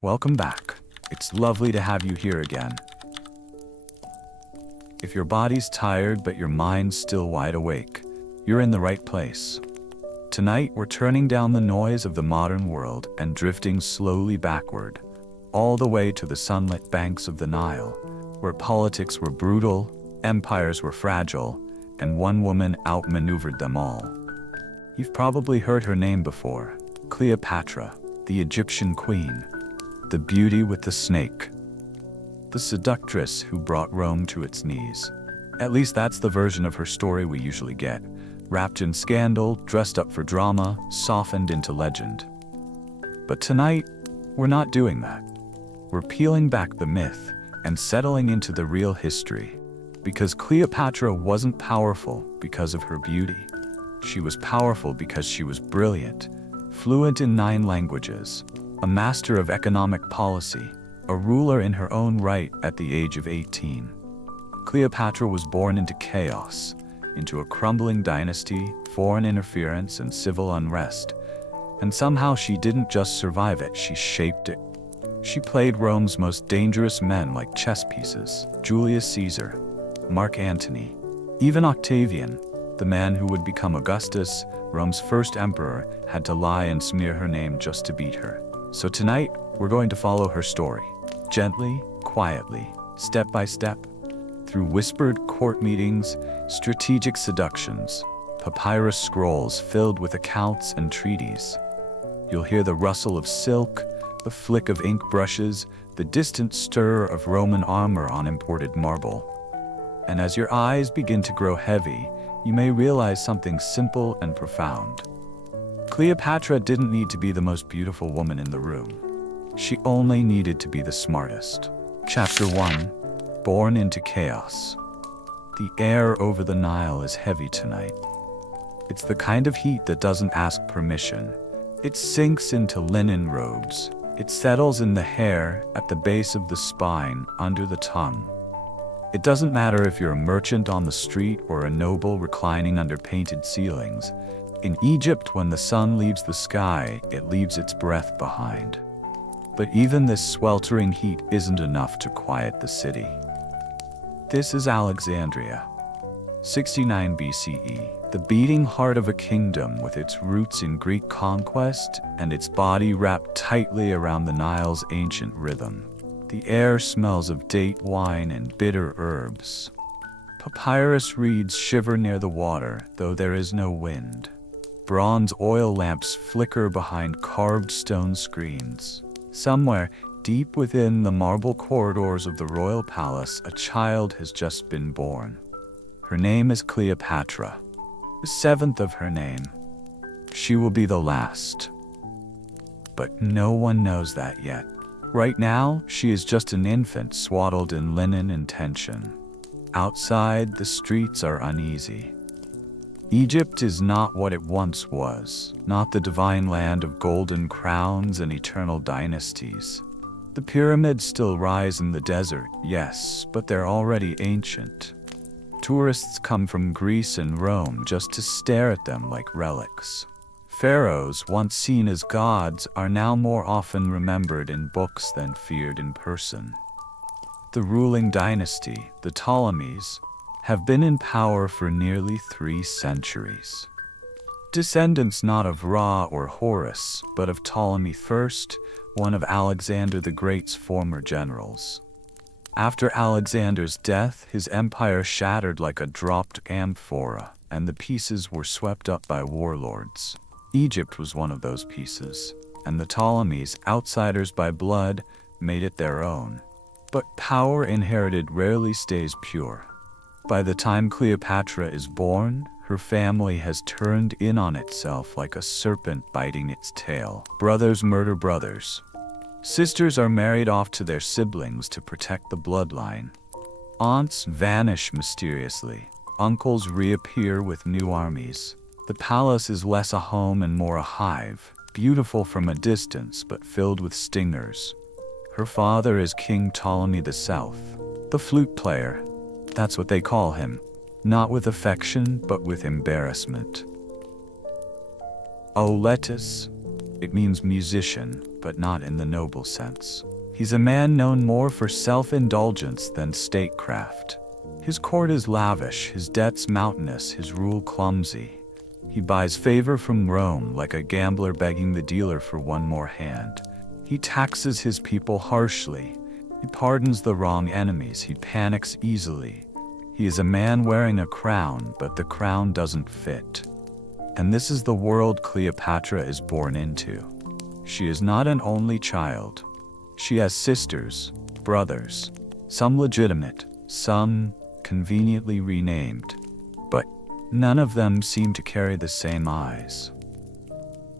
Welcome back. It's lovely to have you here again. If your body's tired but your mind's still wide awake, you're in the right place. Tonight, we're turning down the noise of the modern world and drifting slowly backward, all the way to the sunlit banks of the Nile, where politics were brutal, empires were fragile, and one woman outmaneuvered them all. You've probably heard her name before, Cleopatra, the Egyptian queen, the beauty with the snake, the seductress who brought Rome to its knees. At least that's the version of her story we usually get, wrapped in scandal, dressed up for drama, softened into legend. But tonight, we're not doing that. We're peeling back the myth and settling into the real history, because Cleopatra wasn't powerful because of her beauty. She was powerful because she was brilliant, fluent in 9 languages, a master of economic policy, a ruler in her own right at the age of 18. Cleopatra was born into chaos, into a crumbling dynasty, foreign interference, and civil unrest. And somehow she didn't just survive it, she shaped it. She played Rome's most dangerous men like chess pieces: Julius Caesar, Mark Antony, even Octavian, the man who would become Augustus, Rome's first emperor, had to lie and smear her name just to beat her. So tonight, we're going to follow her story, gently, quietly, step by step, through whispered court meetings, strategic seductions, papyrus scrolls filled with accounts and treaties. You'll hear the rustle of silk, the flick of ink brushes, the distant stir of Roman armor on imported marble. And as your eyes begin to grow heavy, you may realize something simple and profound. Cleopatra didn't need to be the most beautiful woman in the room. She only needed to be the smartest. Chapter 1: Born into Chaos. The air over the Nile is heavy tonight. It's the kind of heat that doesn't ask permission. It sinks into linen robes. It settles in the hair, at the base of the spine, under the tongue. It doesn't matter if you're a merchant on the street or a noble reclining under painted ceilings. In Egypt, when the sun leaves the sky, it leaves its breath behind. But even this sweltering heat isn't enough to quiet the city. This is Alexandria, 69 BCE, the beating heart of a kingdom with its roots in Greek conquest and its body wrapped tightly around the Nile's ancient rhythm. The air smells of date wine and bitter herbs. Papyrus reeds shiver near the water, though there is no wind. Bronze oil lamps flicker behind carved stone screens. Somewhere, deep within the marble corridors of the royal palace, a child has just been born. Her name is Cleopatra, the 7th of her name. She will be the last. But no one knows that yet. Right now, she is just an infant swaddled in linen and tension. Outside, the streets are uneasy. Egypt is not what it once was, not the divine land of golden crowns and eternal dynasties. The pyramids still rise in the desert, yes, but they're already ancient. Tourists come from Greece and Rome just to stare at them like relics. Pharaohs, once seen as gods, are now more often remembered in books than feared in person. The ruling dynasty, the Ptolemies, have been in power for nearly 3 centuries. Descendants not of Ra or Horus, but of Ptolemy I, one of Alexander the Great's former generals. After Alexander's death, his empire shattered like a dropped amphora, and the pieces were swept up by warlords. Egypt was one of those pieces, and the Ptolemies, outsiders by blood, made it their own. But power inherited rarely stays pure. By the time Cleopatra is born, her family has turned in on itself like a serpent biting its tail. Brothers murder brothers. Sisters are married off to their siblings to protect the bloodline. Aunts vanish mysteriously. Uncles reappear with new armies. The palace is less a home and more a hive, beautiful from a distance but filled with stingers. Her father is King Ptolemy VII, the flute player. That's what they call him, not with affection, but with embarrassment. Auletus, It means musician, but not in the noble sense. He's a man known more for self-indulgence than statecraft. His court is lavish, his debts mountainous, his rule clumsy. He buys favor from Rome like a gambler begging the dealer for one more hand. He taxes his people harshly. He pardons the wrong enemies. He panics easily. He is a man wearing a crown, but the crown doesn't fit. And this is the world Cleopatra is born into. She is not an only child. She has sisters, brothers, some legitimate, some conveniently renamed, but none of them seem to carry the same eyes.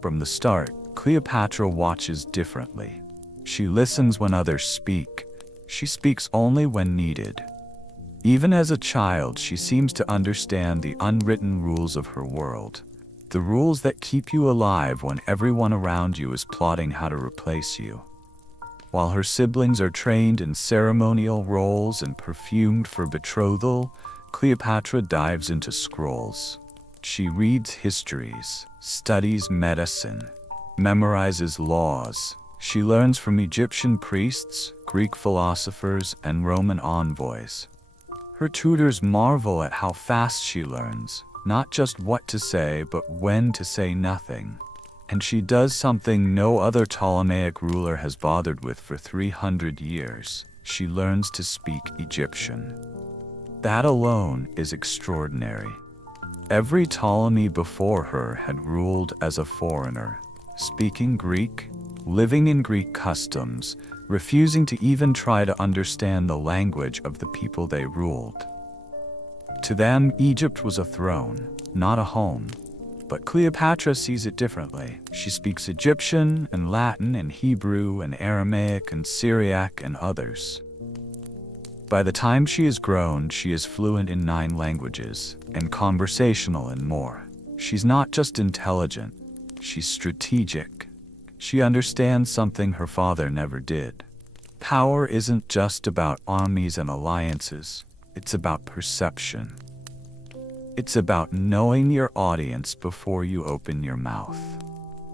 From the start, Cleopatra watches differently. She listens when others speak. She speaks only when needed. Even as a child, she seems to understand the unwritten rules of her world, the rules that keep you alive when everyone around you is plotting how to replace you. While her siblings are trained in ceremonial roles and perfumed for betrothal, Cleopatra dives into scrolls. She reads histories, studies medicine, memorizes laws. She learns from Egyptian priests, Greek philosophers, and Roman envoys. Her tutors marvel at how fast she learns, not just what to say, but when to say nothing. And she does something no other Ptolemaic ruler has bothered with for 300 years. She learns to speak Egyptian. That alone is extraordinary. Every Ptolemy before her had ruled as a foreigner, speaking Greek, living in Greek customs, refusing to even try to understand the language of the people they ruled. To them, Egypt was a throne, not a home. But Cleopatra sees it differently. She speaks Egyptian and Latin and Hebrew and Aramaic and Syriac and others. By the time she is grown, she is fluent in 9 languages and conversational in more. She's not just intelligent, she's strategic. She understands something her father never did. Power isn't just about armies and alliances, it's about perception. It's about knowing your audience before you open your mouth.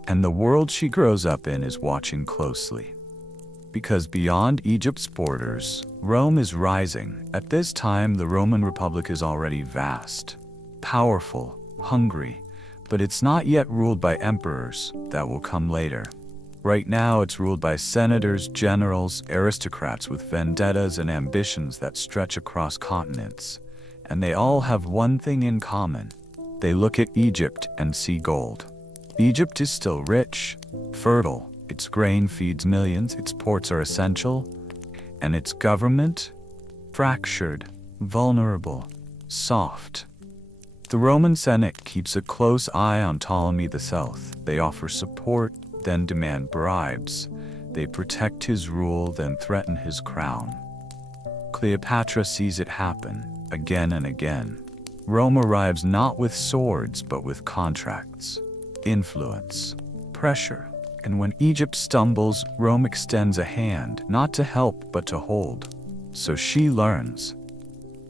And the world she grows up in is watching closely. Because beyond Egypt's borders, Rome is rising. At this time, the Roman Republic is already vast, powerful, hungry, but it's not yet ruled by emperors. That will come later. Right now, it's ruled by senators, generals, aristocrats with vendettas and ambitions that stretch across continents. And they all have one thing in common. They look at Egypt and see gold. Egypt is still rich, fertile. Its grain feeds millions, its ports are essential, and its government, fractured, vulnerable, soft. The Roman Senate keeps a close eye on Ptolemy VII. They offer support, then demand bribes. They protect his rule, then threaten his crown. Cleopatra sees it happen. Again and again. Rome arrives not with swords, but with contracts, influence, pressure. And when Egypt stumbles, Rome extends a hand, not to help, but to hold. So she learns.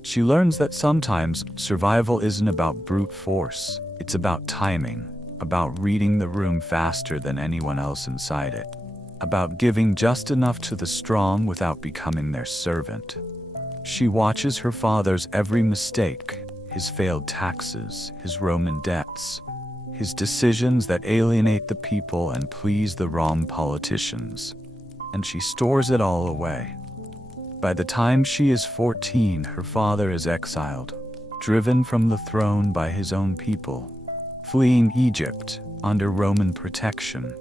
She learns that sometimes survival isn't about brute force. It's about timing, about reading the room faster than anyone else inside it, about giving just enough to the strong without becoming their servant. She watches her father's every mistake, his failed taxes, his Roman debts, his decisions that alienate the people and please the wrong politicians, and she stores it all away. By the time she is 14, her father is exiled, driven from the throne by his own people, fleeing Egypt under Roman protection.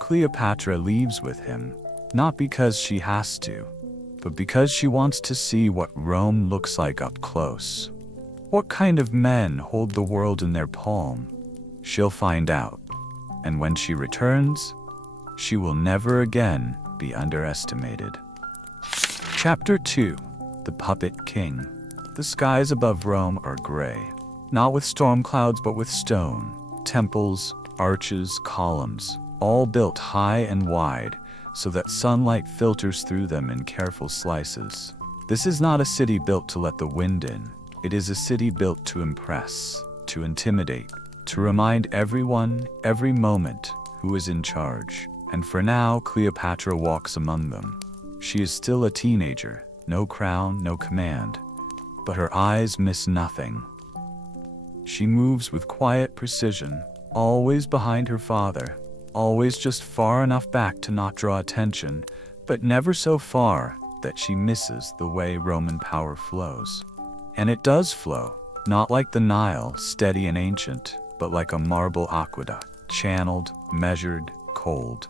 Cleopatra leaves with him, not because she has to, but because she wants to see what Rome looks like up close. What kind of men hold the world in their palm? She'll find out. And when she returns, she will never again be underestimated. Chapter 2. The Puppet King. The skies above Rome are gray, not with storm clouds but with stone, temples, arches, columns, all built high and wide, so that sunlight filters through them in careful slices. This is not a city built to let the wind in. It is a city built to impress, to intimidate, to remind everyone, every moment, who is in charge. And for now, Cleopatra walks among them. She is still a teenager, no crown, no command, but her eyes miss nothing. She moves with quiet precision, always behind her father, always just far enough back to not draw attention, but never so far that she misses the way Roman power flows. And it does flow, not like the Nile, steady and ancient, but like a marble aqueduct, channeled, measured, cold.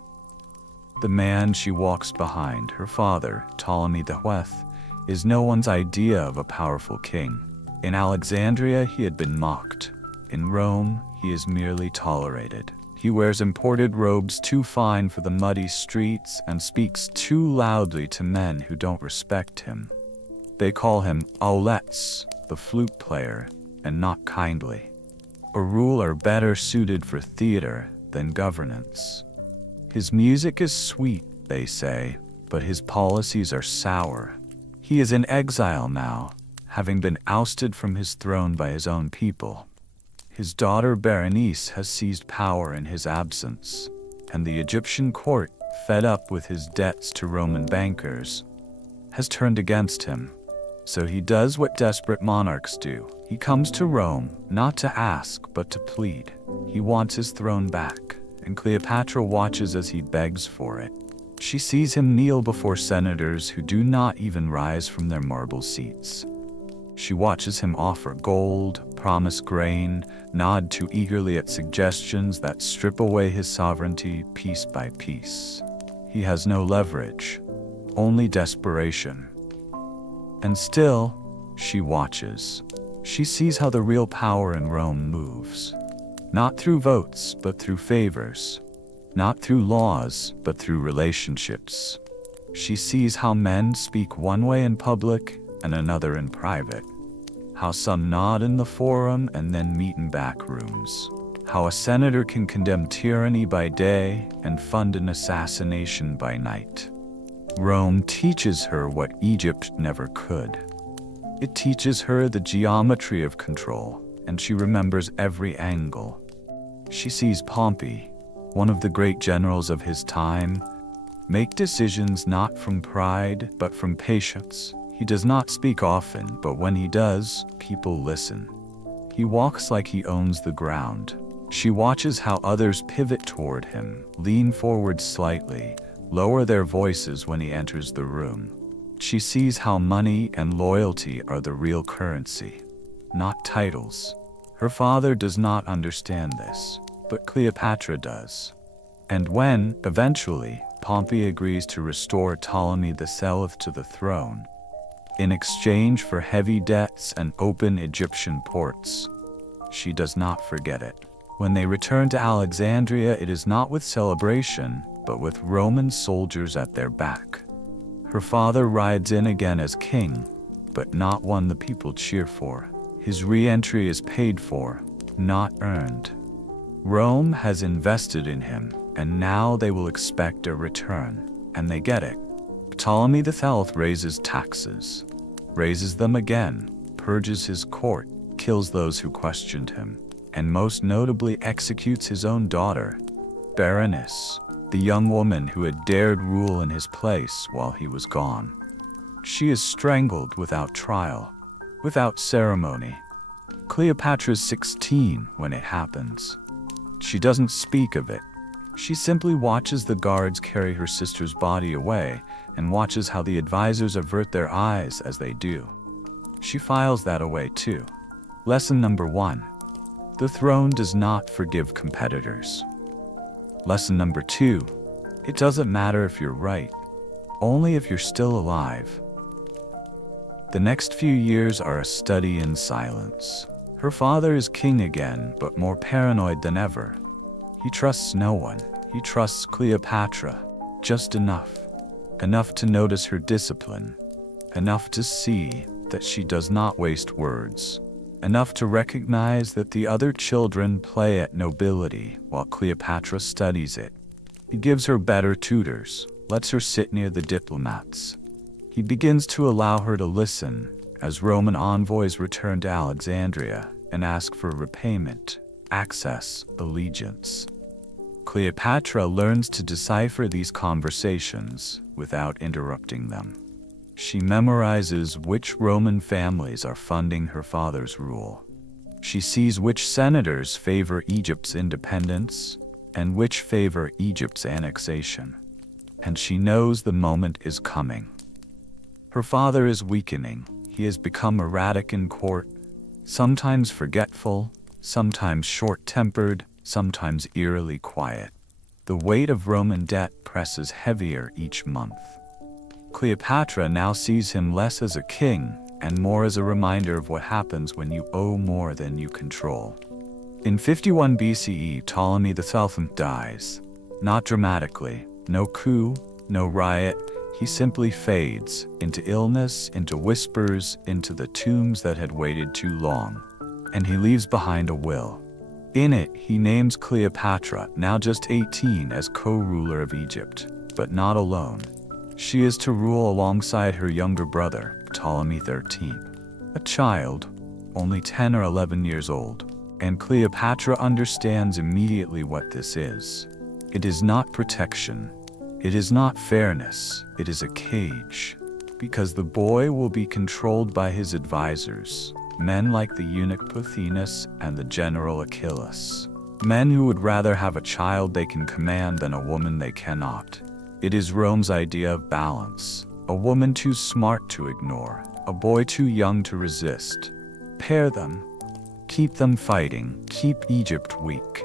The man she walks behind, her father, Ptolemy VII, is no one's idea of a powerful king. In Alexandria, he had been mocked. In Rome, he is merely tolerated. He wears imported robes too fine for the muddy streets and speaks too loudly to men who don't respect him. They call him Auletes, the flute player, and not kindly. A ruler better suited for theater than governance. His music is sweet, they say, but his policies are sour. He is in exile now, having been ousted from his throne by his own people. His daughter Berenice has seized power in his absence, and the Egyptian court, fed up with his debts to Roman bankers, has turned against him. So he does what desperate monarchs do. He comes to Rome, not to ask, but to plead. He wants his throne back, and Cleopatra watches as he begs for it. She sees him kneel before senators who do not even rise from their marble seats. She watches him offer gold, promise grain, nod too eagerly at suggestions that strip away his sovereignty piece by piece. He has no leverage, only desperation. And still, she watches. She sees how the real power in Rome moves. Not through votes, but through favors. Not through laws, but through relationships. She sees how men speak one way in public and another in private. How some nod in the forum and then meet in back rooms. How a senator can condemn tyranny by day and fund an assassination by night. Rome teaches her what Egypt never could. It teaches her the geometry of control, and she remembers every angle. She sees Pompey, one of the great generals of his time, make decisions not from pride, but from patience. He does not speak often, but when he does, people listen. He walks like he owns the ground. She watches how others pivot toward him, lean forward slightly, lower their voices when he enters the room. She sees how money and loyalty are the real currency, not titles. Her father does not understand this, but Cleopatra does. And when, eventually, Pompey agrees to restore Ptolemy VII to the throne, in exchange for heavy debts and open Egyptian ports, she does not forget it. When they return to Alexandria, it is not with celebration, but with Roman soldiers at their back. Her father rides in again as king, but not one the people cheer for. His re-entry is paid for, not earned. Rome has invested in him, and now they will expect a return, and they get it. Ptolemy VII raises taxes, raises them again, purges his court, kills those who questioned him, and most notably executes his own daughter, Berenice, the young woman who had dared rule in his place while he was gone. She is strangled without trial, without ceremony. Cleopatra's 16 when it happens. She doesn't speak of it. She simply watches the guards carry her sister's body away and watches how the advisors avert their eyes as they do. She files that away too. Lesson number 1. The throne does not forgive competitors. Lesson number 2. It doesn't matter if you're right, only if you're still alive. The next few years are a study in silence. Her father is king again, but more paranoid than ever. He trusts no one. He trusts Cleopatra, just enough. Enough to notice her discipline. Enough to see that she does not waste words. Enough to recognize that the other children play at nobility while Cleopatra studies it. He gives her better tutors, lets her sit near the diplomats. He begins to allow her to listen as Roman envoys return to Alexandria and ask for repayment, access, allegiance. Cleopatra learns to decipher these conversations without interrupting them. She memorizes which Roman families are funding her father's rule. She sees which senators favor Egypt's independence and which favor Egypt's annexation. And she knows the moment is coming. Her father is weakening. He has become erratic in court, sometimes forgetful, sometimes short-tempered, sometimes eerily quiet. The weight of Roman debt presses heavier each month. Cleopatra now sees him less as a king and more as a reminder of what happens when you owe more than you control. In 51 BCE, Ptolemy VII dies. Not dramatically, no coup, no riot. He simply fades into illness, into whispers, into the tombs that had waited too long. And he leaves behind a will. In it, he names Cleopatra, now just 18, as co-ruler of Egypt, but not alone. She is to rule alongside her younger brother, Ptolemy XIII, a child, only 10 or 11 years old. And Cleopatra understands immediately what this is. It is not protection. It is not fairness. It is a cage. Because the boy will be controlled by his advisors, men like the eunuch Pothinus and the general Achilles. Men who would rather have a child they can command than a woman they cannot. It is Rome's idea of balance. A woman too smart to ignore, a boy too young to resist. Pair them. Keep them fighting. Keep Egypt weak.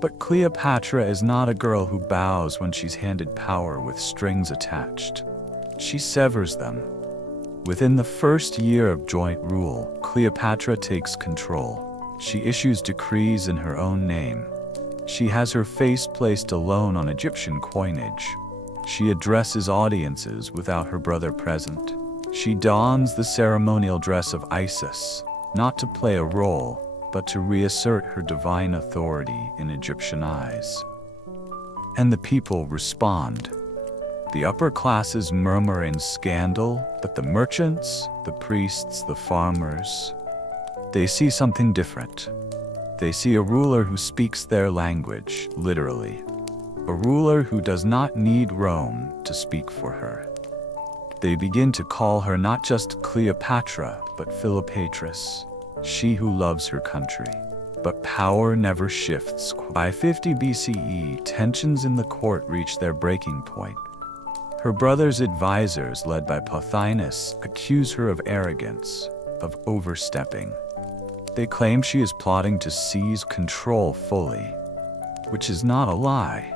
But Cleopatra is not a girl who bows when she's handed power with strings attached. She severs them. Within the first year of joint rule, Cleopatra takes control. She issues decrees in her own name. She has her face placed alone on Egyptian coinage. She addresses audiences without her brother present. She dons the ceremonial dress of Isis, not to play a role, but to reassert her divine authority in Egyptian eyes. And the people respond. The upper classes murmur in scandal, but the merchants, the priests, the farmers, they see something different. They see a ruler who speaks their language, literally. A ruler who does not need Rome to speak for her. They begin to call her not just Cleopatra, but Philopatris, she who loves her country. But power never shifts. By 50 BCE, tensions in the court reach their breaking point. Her brother's advisors, led by Pothinus, accuse her of arrogance, of overstepping. They claim she is plotting to seize control fully, which is not a lie,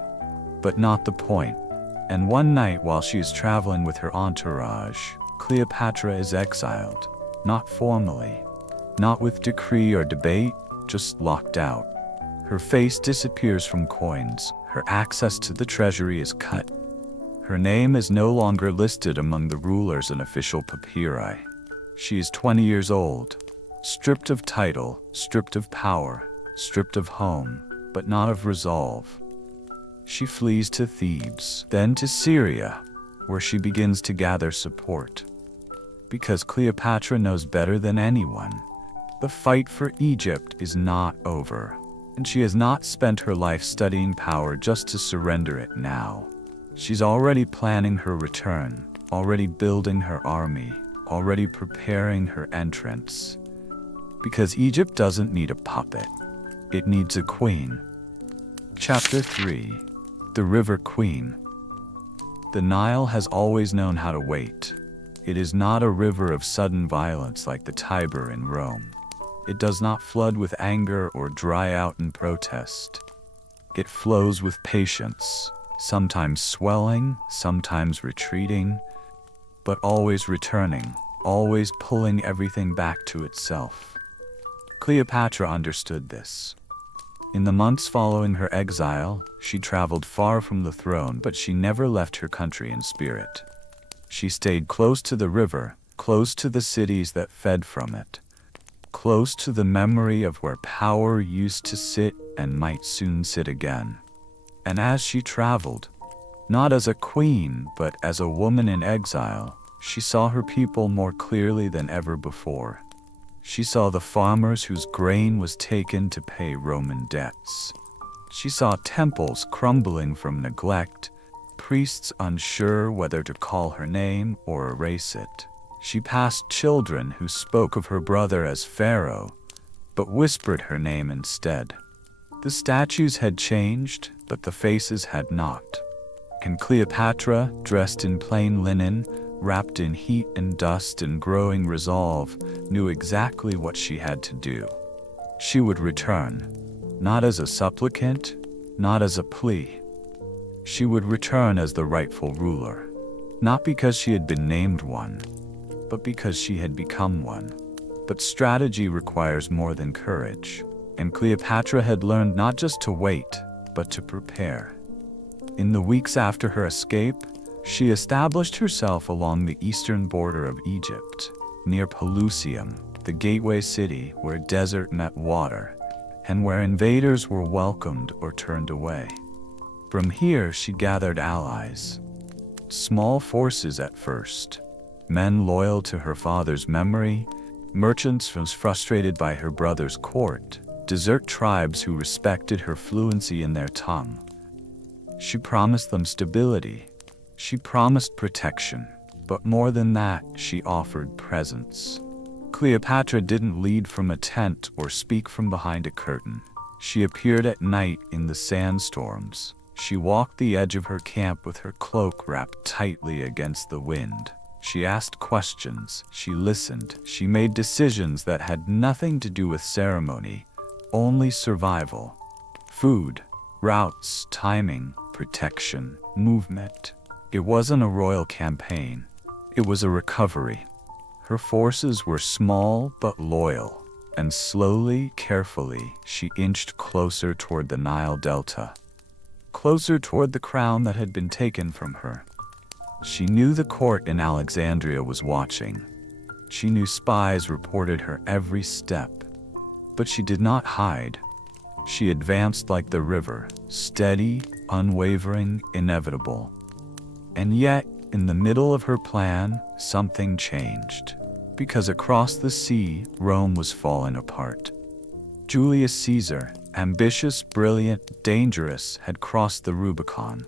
but not the point. And one night, while she is traveling with her entourage, Cleopatra is exiled, not formally, not with decree or debate, just locked out. Her face disappears from coins, her access to the treasury is cut. Her name is no longer listed among the rulers and official papyri. She is 20 years old, stripped of title, stripped of power, stripped of home, but not of resolve. She flees to Thebes, then to Syria, where she begins to gather support. Because Cleopatra knows better than anyone, the fight for Egypt is not over, and she has not spent her life studying power just to surrender it now. She's already planning her return, already building her army, already preparing her entrance. Because Egypt doesn't need a puppet, it needs a queen. Chapter 3. The River Queen. The Nile has always known how to wait. It is not a river of sudden violence like the Tiber in Rome. It does not flood with anger or dry out in protest. It flows with patience, sometimes swelling, sometimes retreating, but always returning, always pulling everything back to itself. Cleopatra understood this. In the months following her exile, she traveled far from the throne, but she never left her country in spirit. She stayed close to the river, close to the cities that fed from it, close to the memory of where power used to sit and might soon sit again. And as she traveled, not as a queen, but as a woman in exile, she saw her people more clearly than ever before. She saw the farmers whose grain was taken to pay Roman debts, She saw temples crumbling from neglect, priests unsure whether to call her name or erase it. She passed children who spoke of her brother as pharaoh, but whispered her name instead. The statues had changed, but the faces had not. And Cleopatra, dressed in plain linen, wrapped in heat and dust and growing resolve, knew exactly what she had to do. She would return, not as a supplicant, not as a plea. She would return as the rightful ruler, not because she had been named one, but because she had become one. But strategy requires more than courage, and Cleopatra had learned not just to wait, but to prepare. In the weeks after her escape, she established herself along the eastern border of Egypt, near Pelusium, the gateway city where desert met water, and where invaders were welcomed or turned away. From here she gathered allies. Small forces at first, men loyal to her father's memory, merchants frustrated by her brother's court, desert tribes who respected her fluency in their tongue. She promised them stability. She promised protection, but more than that, she offered presence. Cleopatra didn't lead from a tent or speak from behind a curtain. She appeared at night in the sandstorms. She walked the edge of her camp with her cloak wrapped tightly against the wind. She asked questions, she listened, she made decisions that had nothing to do with ceremony, only survival. Food, routes, timing, protection, movement. It wasn't a royal campaign. It was a recovery. Her forces were small but loyal, and slowly, carefully, she inched closer toward the Nile Delta, closer toward the crown that had been taken from her. She knew the court in Alexandria was watching. She knew spies reported her every step, but she did not hide. She advanced like the river, steady, unwavering, inevitable. And yet, in the middle of her plan, something changed. Because across the sea, Rome was falling apart. Julius Caesar, ambitious, brilliant, dangerous, had crossed the Rubicon.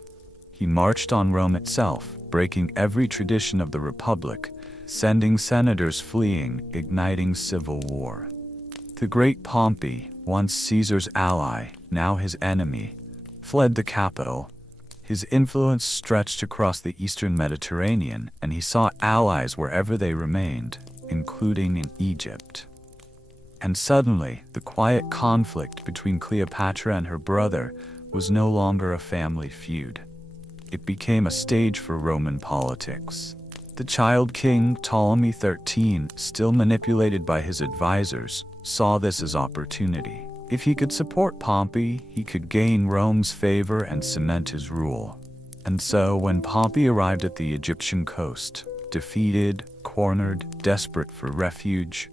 He marched on Rome itself, breaking every tradition of the Republic, sending senators fleeing, igniting civil war. The great Pompey, once Caesar's ally, now his enemy, fled the capital. His influence stretched across the eastern Mediterranean, and he sought allies wherever they remained, including in Egypt. And suddenly, the quiet conflict between Cleopatra and her brother was no longer a family feud. It became a stage for Roman politics. The child king, Ptolemy XIII, still manipulated by his advisors, saw this as opportunity. If he could support Pompey, he could gain Rome's favor and cement his rule. And so, when Pompey arrived at the Egyptian coast, defeated, cornered, desperate for refuge,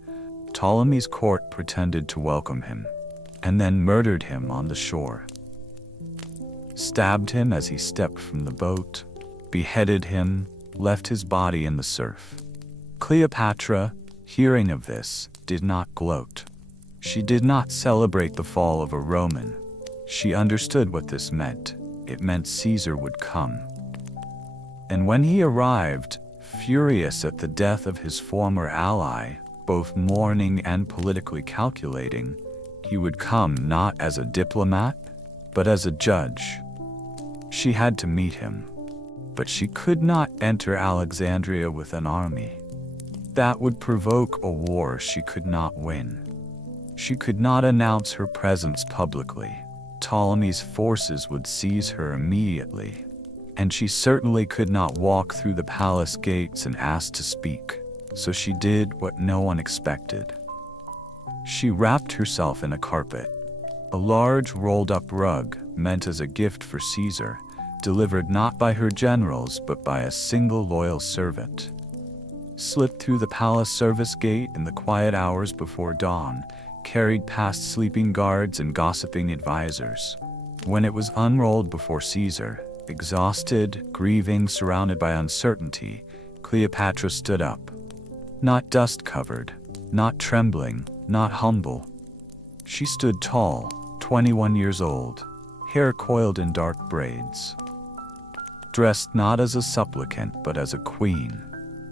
Ptolemy's court pretended to welcome him, and then murdered him on the shore. Stabbed him as he stepped from the boat, beheaded him, left his body in the surf. Cleopatra, hearing of this, did not gloat. She did not celebrate the fall of a Roman. She understood what this meant. It meant Caesar would come. And when he arrived, furious at the death of his former ally, both mourning and politically calculating, he would come not as a diplomat, but as a judge. She had to meet him, but she could not enter Alexandria with an army. That would provoke a war she could not win. She could not announce her presence publicly. Ptolemy's forces would seize her immediately, and she certainly could not walk through the palace gates and ask to speak. So she did what no one expected. She wrapped herself in a carpet, a large rolled-up rug meant as a gift for Caesar, delivered not by her generals but by a single loyal servant. Slipped through the palace service gate in the quiet hours before dawn, carried past sleeping guards and gossiping advisors. When it was unrolled before Caesar, exhausted, grieving, surrounded by uncertainty, Cleopatra stood up. Not dust-covered, not trembling, not humble. She stood tall, 21 years old, hair coiled in dark braids. Dressed not as a supplicant but as a queen.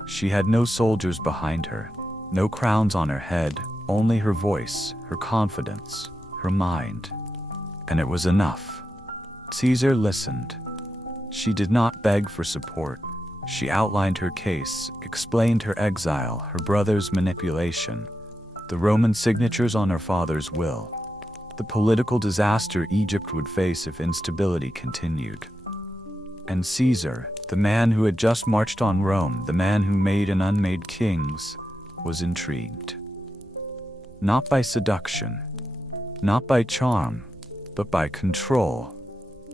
She had no soldiers behind her, no crowns on her head, only her voice, her confidence, her mind. And it was enough. Caesar listened. She did not beg for support. She outlined her case, explained her exile, her brother's manipulation, the Roman signatures on her father's will, the political disaster Egypt would face if instability continued. And Caesar, the man who had just marched on Rome, the man who made and unmade kings, was intrigued. Not by seduction, not by charm, but by control.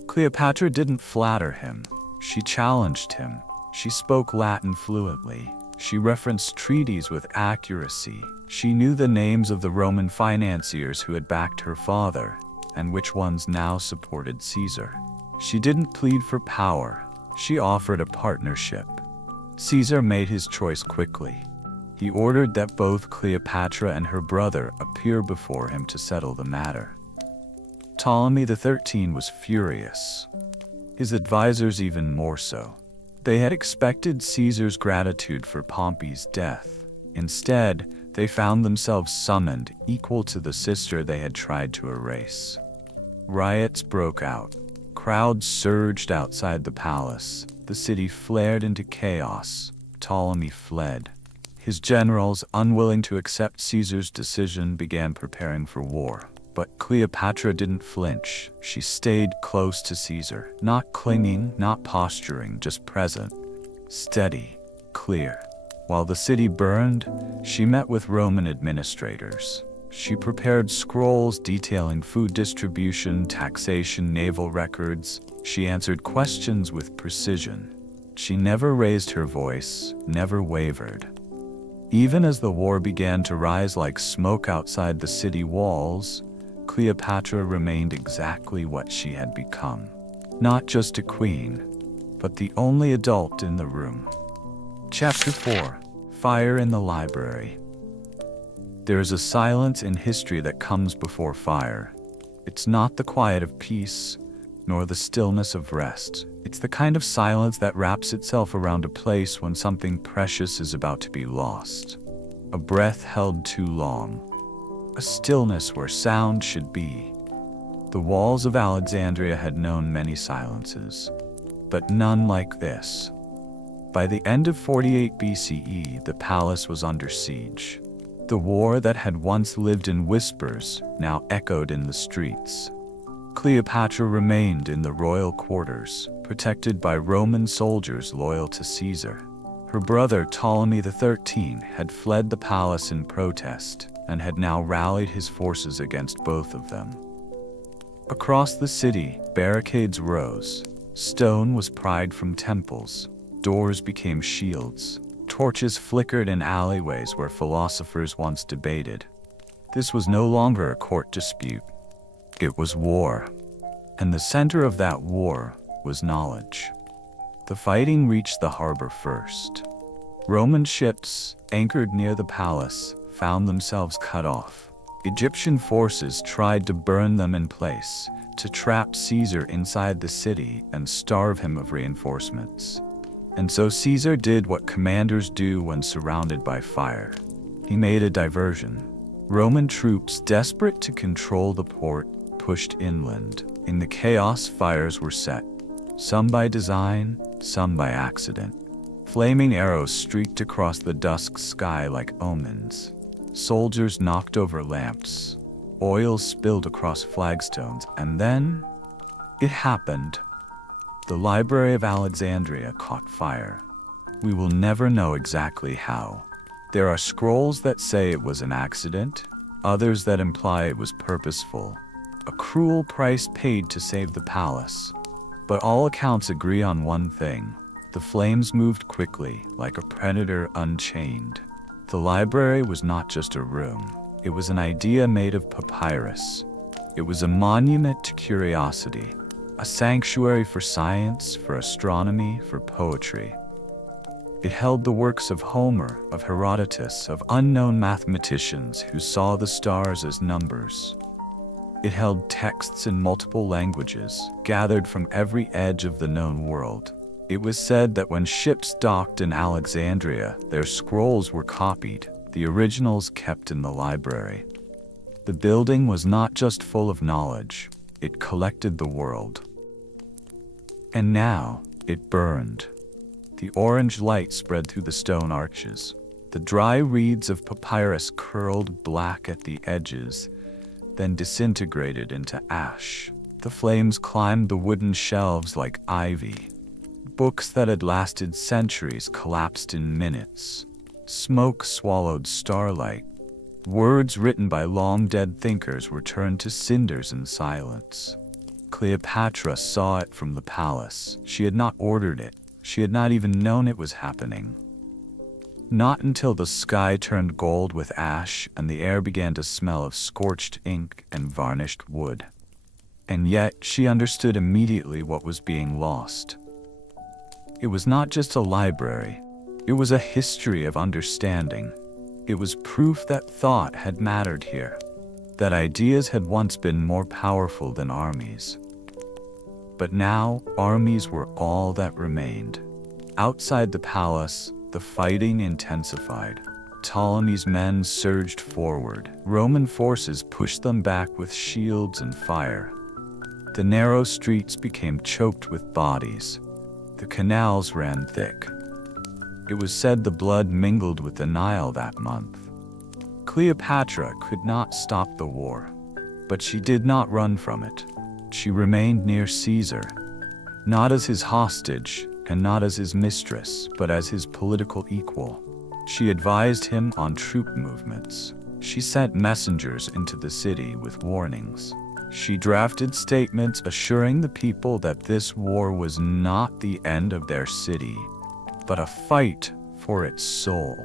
Cleopatra didn't flatter him. She challenged him. She spoke Latin fluently. She referenced treaties with accuracy. She knew the names of the Roman financiers who had backed her father, and which ones now supported Caesar. She didn't plead for power. She offered a partnership. Caesar made his choice quickly. He ordered that both Cleopatra and her brother appear before him to settle the matter. Ptolemy XIII was furious. His advisors even more so. They had expected Caesar's gratitude for Pompey's death. Instead, they found themselves summoned, equal to the sister they had tried to erase. Riots broke out. Crowds surged outside the palace. The city flared into chaos. Ptolemy fled. His generals, unwilling to accept Caesar's decision, began preparing for war. But Cleopatra didn't flinch. She stayed close to Caesar, not clinging, not posturing, just present, steady, clear. While the city burned, she met with Roman administrators. She prepared scrolls detailing food distribution, taxation, naval records. She answered questions with precision. She never raised her voice, never wavered. Even as the war began to rise like smoke outside the city walls, Cleopatra remained exactly what she had become. Not just a queen, but the only adult in the room. Chapter 4. Fire in the Library. There is a silence in history that comes before fire. It's not the quiet of peace, nor the stillness of rest. It's the kind of silence that wraps itself around a place when something precious is about to be lost. A breath held too long. A stillness where sound should be. The walls of Alexandria had known many silences, but none like this. By the end of 48 BCE, the palace was under siege. The war that had once lived in whispers now echoed in the streets. Cleopatra remained in the royal quarters, protected by Roman soldiers loyal to Caesar. Her brother Ptolemy XIII had fled the palace in protest, and had now rallied his forces against both of them. Across the city, barricades rose. Stone was pried from temples. Doors became shields. Torches flickered in alleyways where philosophers once debated. This was no longer a court dispute. It was war. And the center of that war was knowledge. The fighting reached the harbor first. Roman ships, anchored near the palace, found themselves cut off. Egyptian forces tried to burn them in place, to trap Caesar inside the city and starve him of reinforcements. And so Caesar did what commanders do when surrounded by fire. He made a diversion. Roman troops, desperate to control the port, pushed inland. In the chaos, fires were set, some by design, some by accident. Flaming arrows streaked across the dusk sky like omens. Soldiers knocked over lamps. Oil spilled across flagstones, and then it happened. The Library of Alexandria caught fire. We will never know exactly how. There are scrolls that say it was an accident, others that imply it was purposeful, a cruel price paid to save the palace. But all accounts agree on one thing. The flames moved quickly, like a predator unchained. The library was not just a room. It was an idea made of papyrus. It was a monument to curiosity, a sanctuary for science, for astronomy, for poetry. It held the works of Homer, of Herodotus, of unknown mathematicians who saw the stars as numbers. It held texts in multiple languages, gathered from every edge of the known world. It was said that when ships docked in Alexandria, their scrolls were copied, the originals kept in the library. The building was not just full of knowledge, it collected the world. And now, it burned. The orange light spread through the stone arches. The dry reeds of papyrus curled black at the edges, then disintegrated into ash. The flames climbed the wooden shelves like ivy. Books that had lasted centuries collapsed in minutes. Smoke swallowed starlight. Words written by long-dead thinkers were turned to cinders in silence. Cleopatra saw it from the palace. She had not ordered it. She had not even known it was happening. Not until the sky turned gold with ash and the air began to smell of scorched ink and varnished wood. And yet she understood immediately what was being lost. It was not just a library. It was a history of understanding. It was proof that thought had mattered here, that ideas had once been more powerful than armies. But now, armies were all that remained. Outside the palace, the fighting intensified. Ptolemy's men surged forward. Roman forces pushed them back with shields and fire. The narrow streets became choked with bodies. The canals ran thick. It was said the blood mingled with the Nile that month. Cleopatra could not stop the war, but she did not run from it. She remained near Caesar, not as his hostage and not as his mistress, but as his political equal. She advised him on troop movements. She sent messengers into the city with warnings. She drafted statements assuring the people that this war was not the end of their city, but a fight for its soul.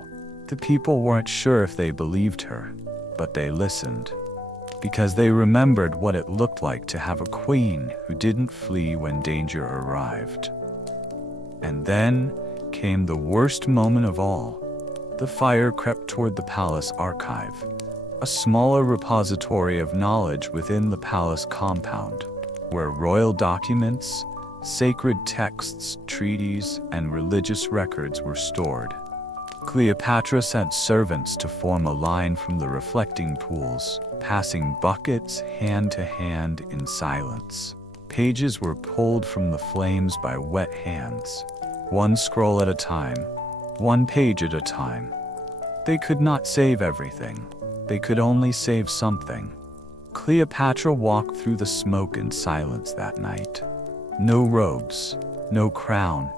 The people weren't sure if they believed her, but they listened, because they remembered what it looked like to have a queen who didn't flee when danger arrived. And then came the worst moment of all. The fire crept toward the palace archive, a smaller repository of knowledge within the palace compound, where royal documents, sacred texts, treaties, and religious records were stored. Cleopatra sent servants to form a line from the reflecting pools, passing buckets hand to hand in silence. Pages were pulled from the flames by wet hands, one scroll at a time, one page at a time. They could not save everything. They could only save something. Cleopatra walked through the smoke in silence that night. No robes, no crown.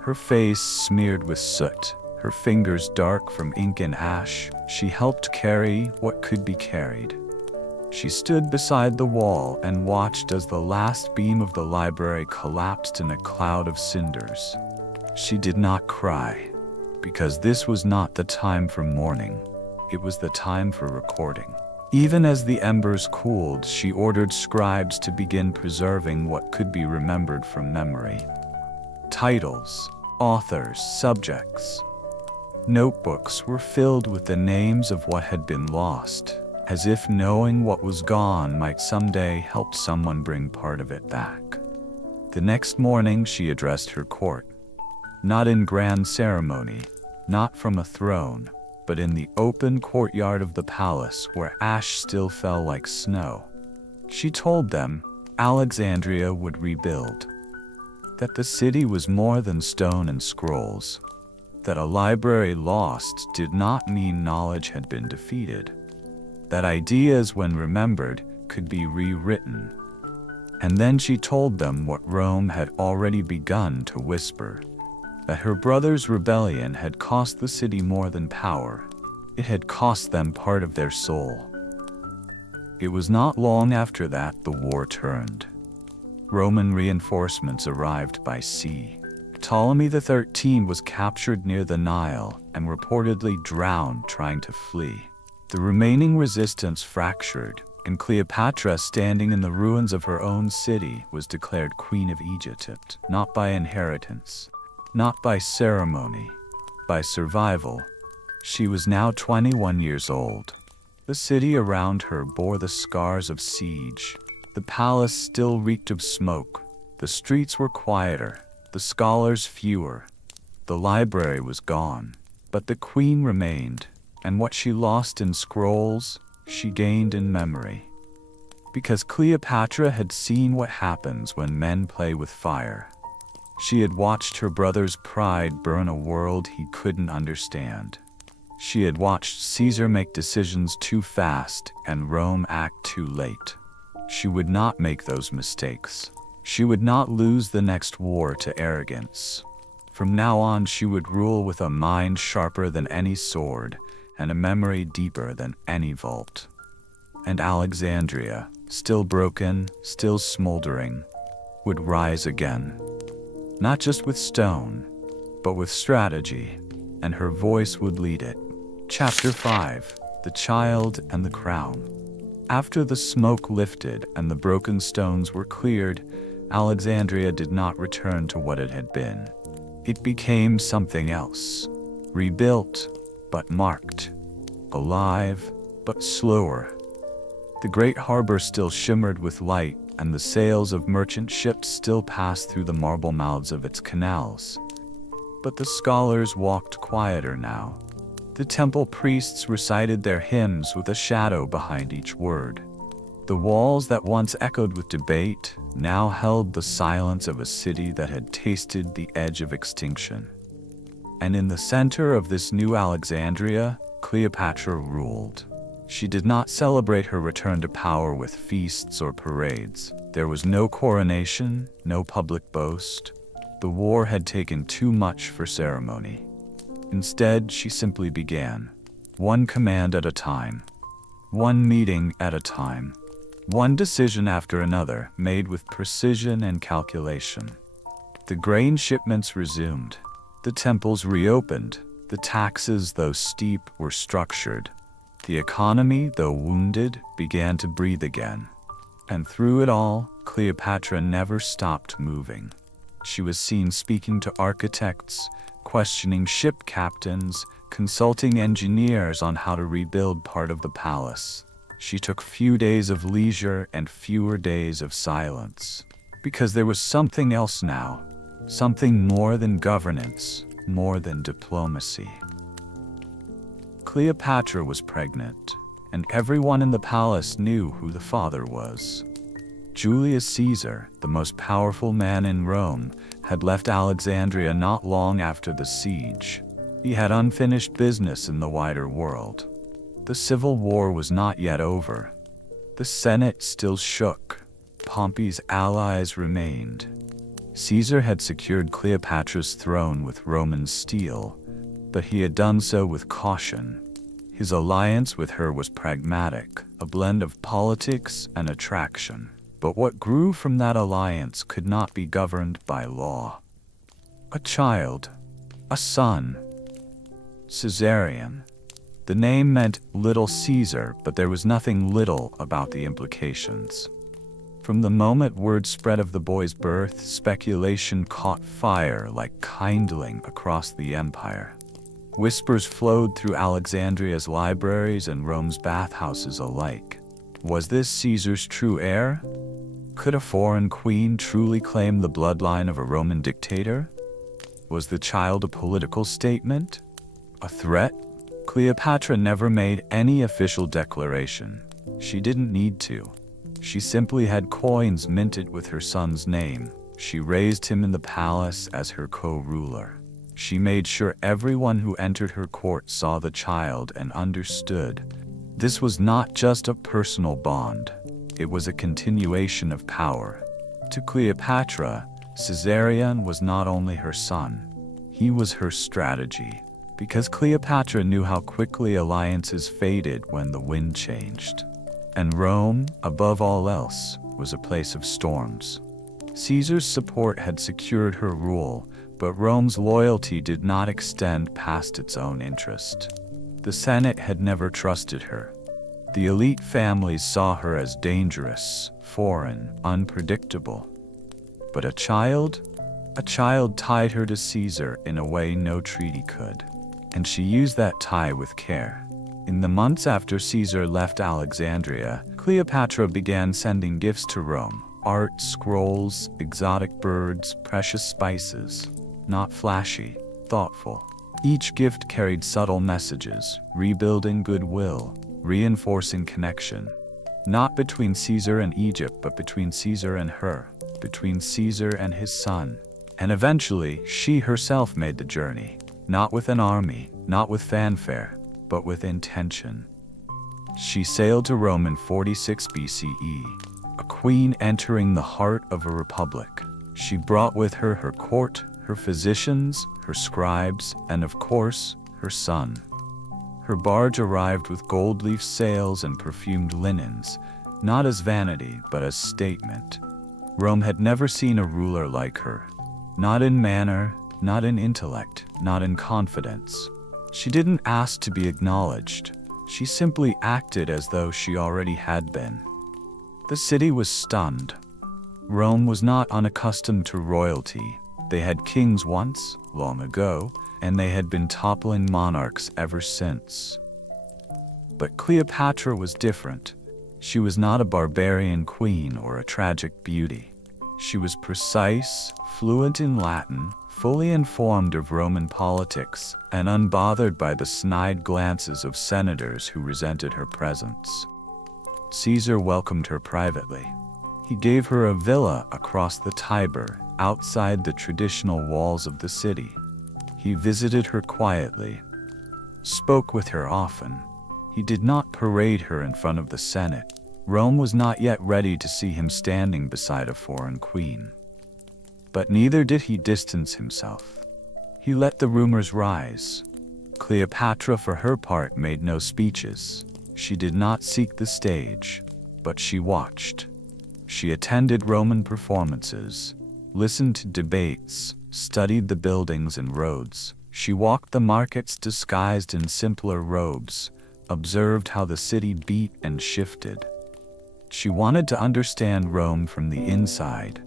Her face smeared with soot, her fingers dark from ink and ash. She helped carry what could be carried. She stood beside the wall and watched as the last beam of the library collapsed in a cloud of cinders. She did not cry, because this was not the time for mourning. It was the time for recording. Even as the embers cooled, she ordered scribes to begin preserving what could be remembered from memory. Titles, authors, subjects. Notebooks were filled with the names of what had been lost, as if knowing what was gone might someday help someone bring part of it back. The next morning she addressed her court, not in grand ceremony, not from a throne, but in the open courtyard of the palace where ash still fell like snow. She told them Alexandria would rebuild, that the city was more than stone and scrolls, that a library lost did not mean knowledge had been defeated, that ideas, when remembered, could be rewritten. And then she told them what Rome had already begun to whisper, that her brother's rebellion had cost the city more than power. It had cost them part of their soul. It was not long after that the war turned. Roman reinforcements arrived by sea. Ptolemy XIII was captured near the Nile and reportedly drowned trying to flee. The remaining resistance fractured, and Cleopatra, standing in the ruins of her own city, was declared Queen of Egypt, not by inheritance, not by ceremony, by survival. She was now 21 years old. The city around her bore the scars of siege. The palace still reeked of smoke. The streets were quieter, the scholars fewer. The library was gone, but the queen remained, and what she lost in scrolls, she gained in memory. Because Cleopatra had seen what happens when men play with fire. She had watched her brother's pride burn a world he couldn't understand. She had watched Caesar make decisions too fast and Rome act too late. She would not make those mistakes. She would not lose the next war to arrogance. From now on, she would rule with a mind sharper than any sword and a memory deeper than any vault. And Alexandria, still broken, still smoldering, would rise again. Not just with stone, but with strategy, and her voice would lead it. Chapter 5: The Child and the Crown. After the smoke lifted and the broken stones were cleared, Alexandria did not return to what it had been. It became something else. Rebuilt, but marked. Alive, but slower. The great harbor still shimmered with light, and the sails of merchant ships still passed through the marble mouths of its canals. But the scholars walked quieter now. The temple priests recited their hymns with a shadow behind each word. The walls that once echoed with debate now held the silence of a city that had tasted the edge of extinction. And in the center of this new Alexandria, Cleopatra ruled. She did not celebrate her return to power with feasts or parades. There was no coronation, no public boast. The war had taken too much for ceremony. Instead, she simply began, one command at a time, one meeting at a time, one decision after another, made with precision and calculation. The grain shipments resumed. The temples reopened. The taxes, though steep, were structured. The economy, though wounded, began to breathe again. And through it all, Cleopatra never stopped moving. She was seen speaking to architects, questioning ship captains, consulting engineers on how to rebuild part of the palace. She took few days of leisure and fewer days of silence. Because there was something else now, something more than governance, more than diplomacy. Cleopatra was pregnant, and everyone in the palace knew who the father was. Julius Caesar, the most powerful man in Rome, had left Alexandria not long after the siege. He had unfinished business in the wider world. The civil war was not yet over. The Senate still shook. Pompey's allies remained. Caesar had secured Cleopatra's throne with Roman steel, but he had done so with caution. His alliance with her was pragmatic, a blend of politics and attraction. But what grew from that alliance could not be governed by law. A child, a son, Caesarion. The name meant Little Caesar, but there was nothing little about the implications. From the moment word spread of the boy's birth, speculation caught fire like kindling across the empire. Whispers flowed through Alexandria's libraries and Rome's bathhouses alike. Was this Caesar's true heir? Could a foreign queen truly claim the bloodline of a Roman dictator? Was the child a political statement? A threat? Cleopatra never made any official declaration. She didn't need to. She simply had coins minted with her son's name. She raised him in the palace as her co-ruler. She made sure everyone who entered her court saw the child and understood. This was not just a personal bond. It was a continuation of power. To Cleopatra, Caesarion was not only her son. He was her strategy. Because Cleopatra knew how quickly alliances faded when the wind changed. And Rome, above all else, was a place of storms. Caesar's support had secured her rule, but Rome's loyalty did not extend past its own interest. The Senate had never trusted her. The elite families saw her as dangerous, foreign, unpredictable. But a child tied her to Caesar in a way no treaty could. And she used that tie with care. In the months after Caesar left Alexandria, Cleopatra began sending gifts to Rome: art, scrolls, exotic birds, precious spices. Not flashy, thoughtful. Each gift carried subtle messages, rebuilding goodwill, reinforcing connection. Not between Caesar and Egypt, but between Caesar and her, between Caesar and his son. And eventually, she herself made the journey, not with an army, not with fanfare, but with intention. She sailed to Rome in 46 BCE, a queen entering the heart of a republic. She brought with her her court, her physicians, her scribes, and of course, her son. Her barge arrived with gold-leaf sails and perfumed linens, not as vanity, but as statement. Rome had never seen a ruler like her. Not in manner, not in intellect, not in confidence. She didn't ask to be acknowledged. She simply acted as though she already had been. The city was stunned. Rome was not unaccustomed to royalty. They had kings once, long ago, and they had been toppling monarchs ever since. But Cleopatra was different. She was not a barbarian queen or a tragic beauty. She was precise, fluent in Latin, fully informed of Roman politics, and unbothered by the snide glances of senators who resented her presence. Caesar welcomed her privately. He gave her a villa across the Tiber, outside the traditional walls of the city. He visited her quietly, spoke with her often. He did not parade her in front of the Senate. Rome was not yet ready to see him standing beside a foreign queen. But neither did he distance himself. He let the rumors rise. Cleopatra, for her part, made no speeches. She did not seek the stage, but she watched. She attended Roman performances, listened to debates, studied the buildings and roads. She walked the markets disguised in simpler robes, observed how the city beat and shifted. She wanted to understand Rome from the inside,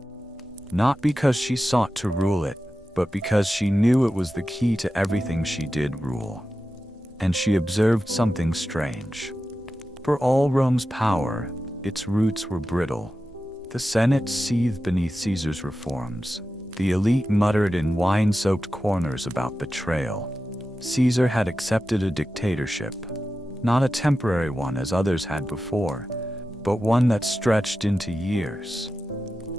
not because she sought to rule it, but because she knew it was the key to everything she did rule. And she observed something strange. For all Rome's power, its roots were brittle. The Senate seethed beneath Caesar's reforms. The elite muttered in wine-soaked corners about betrayal. Caesar had accepted a dictatorship, not a temporary one as others had before, but one that stretched into years.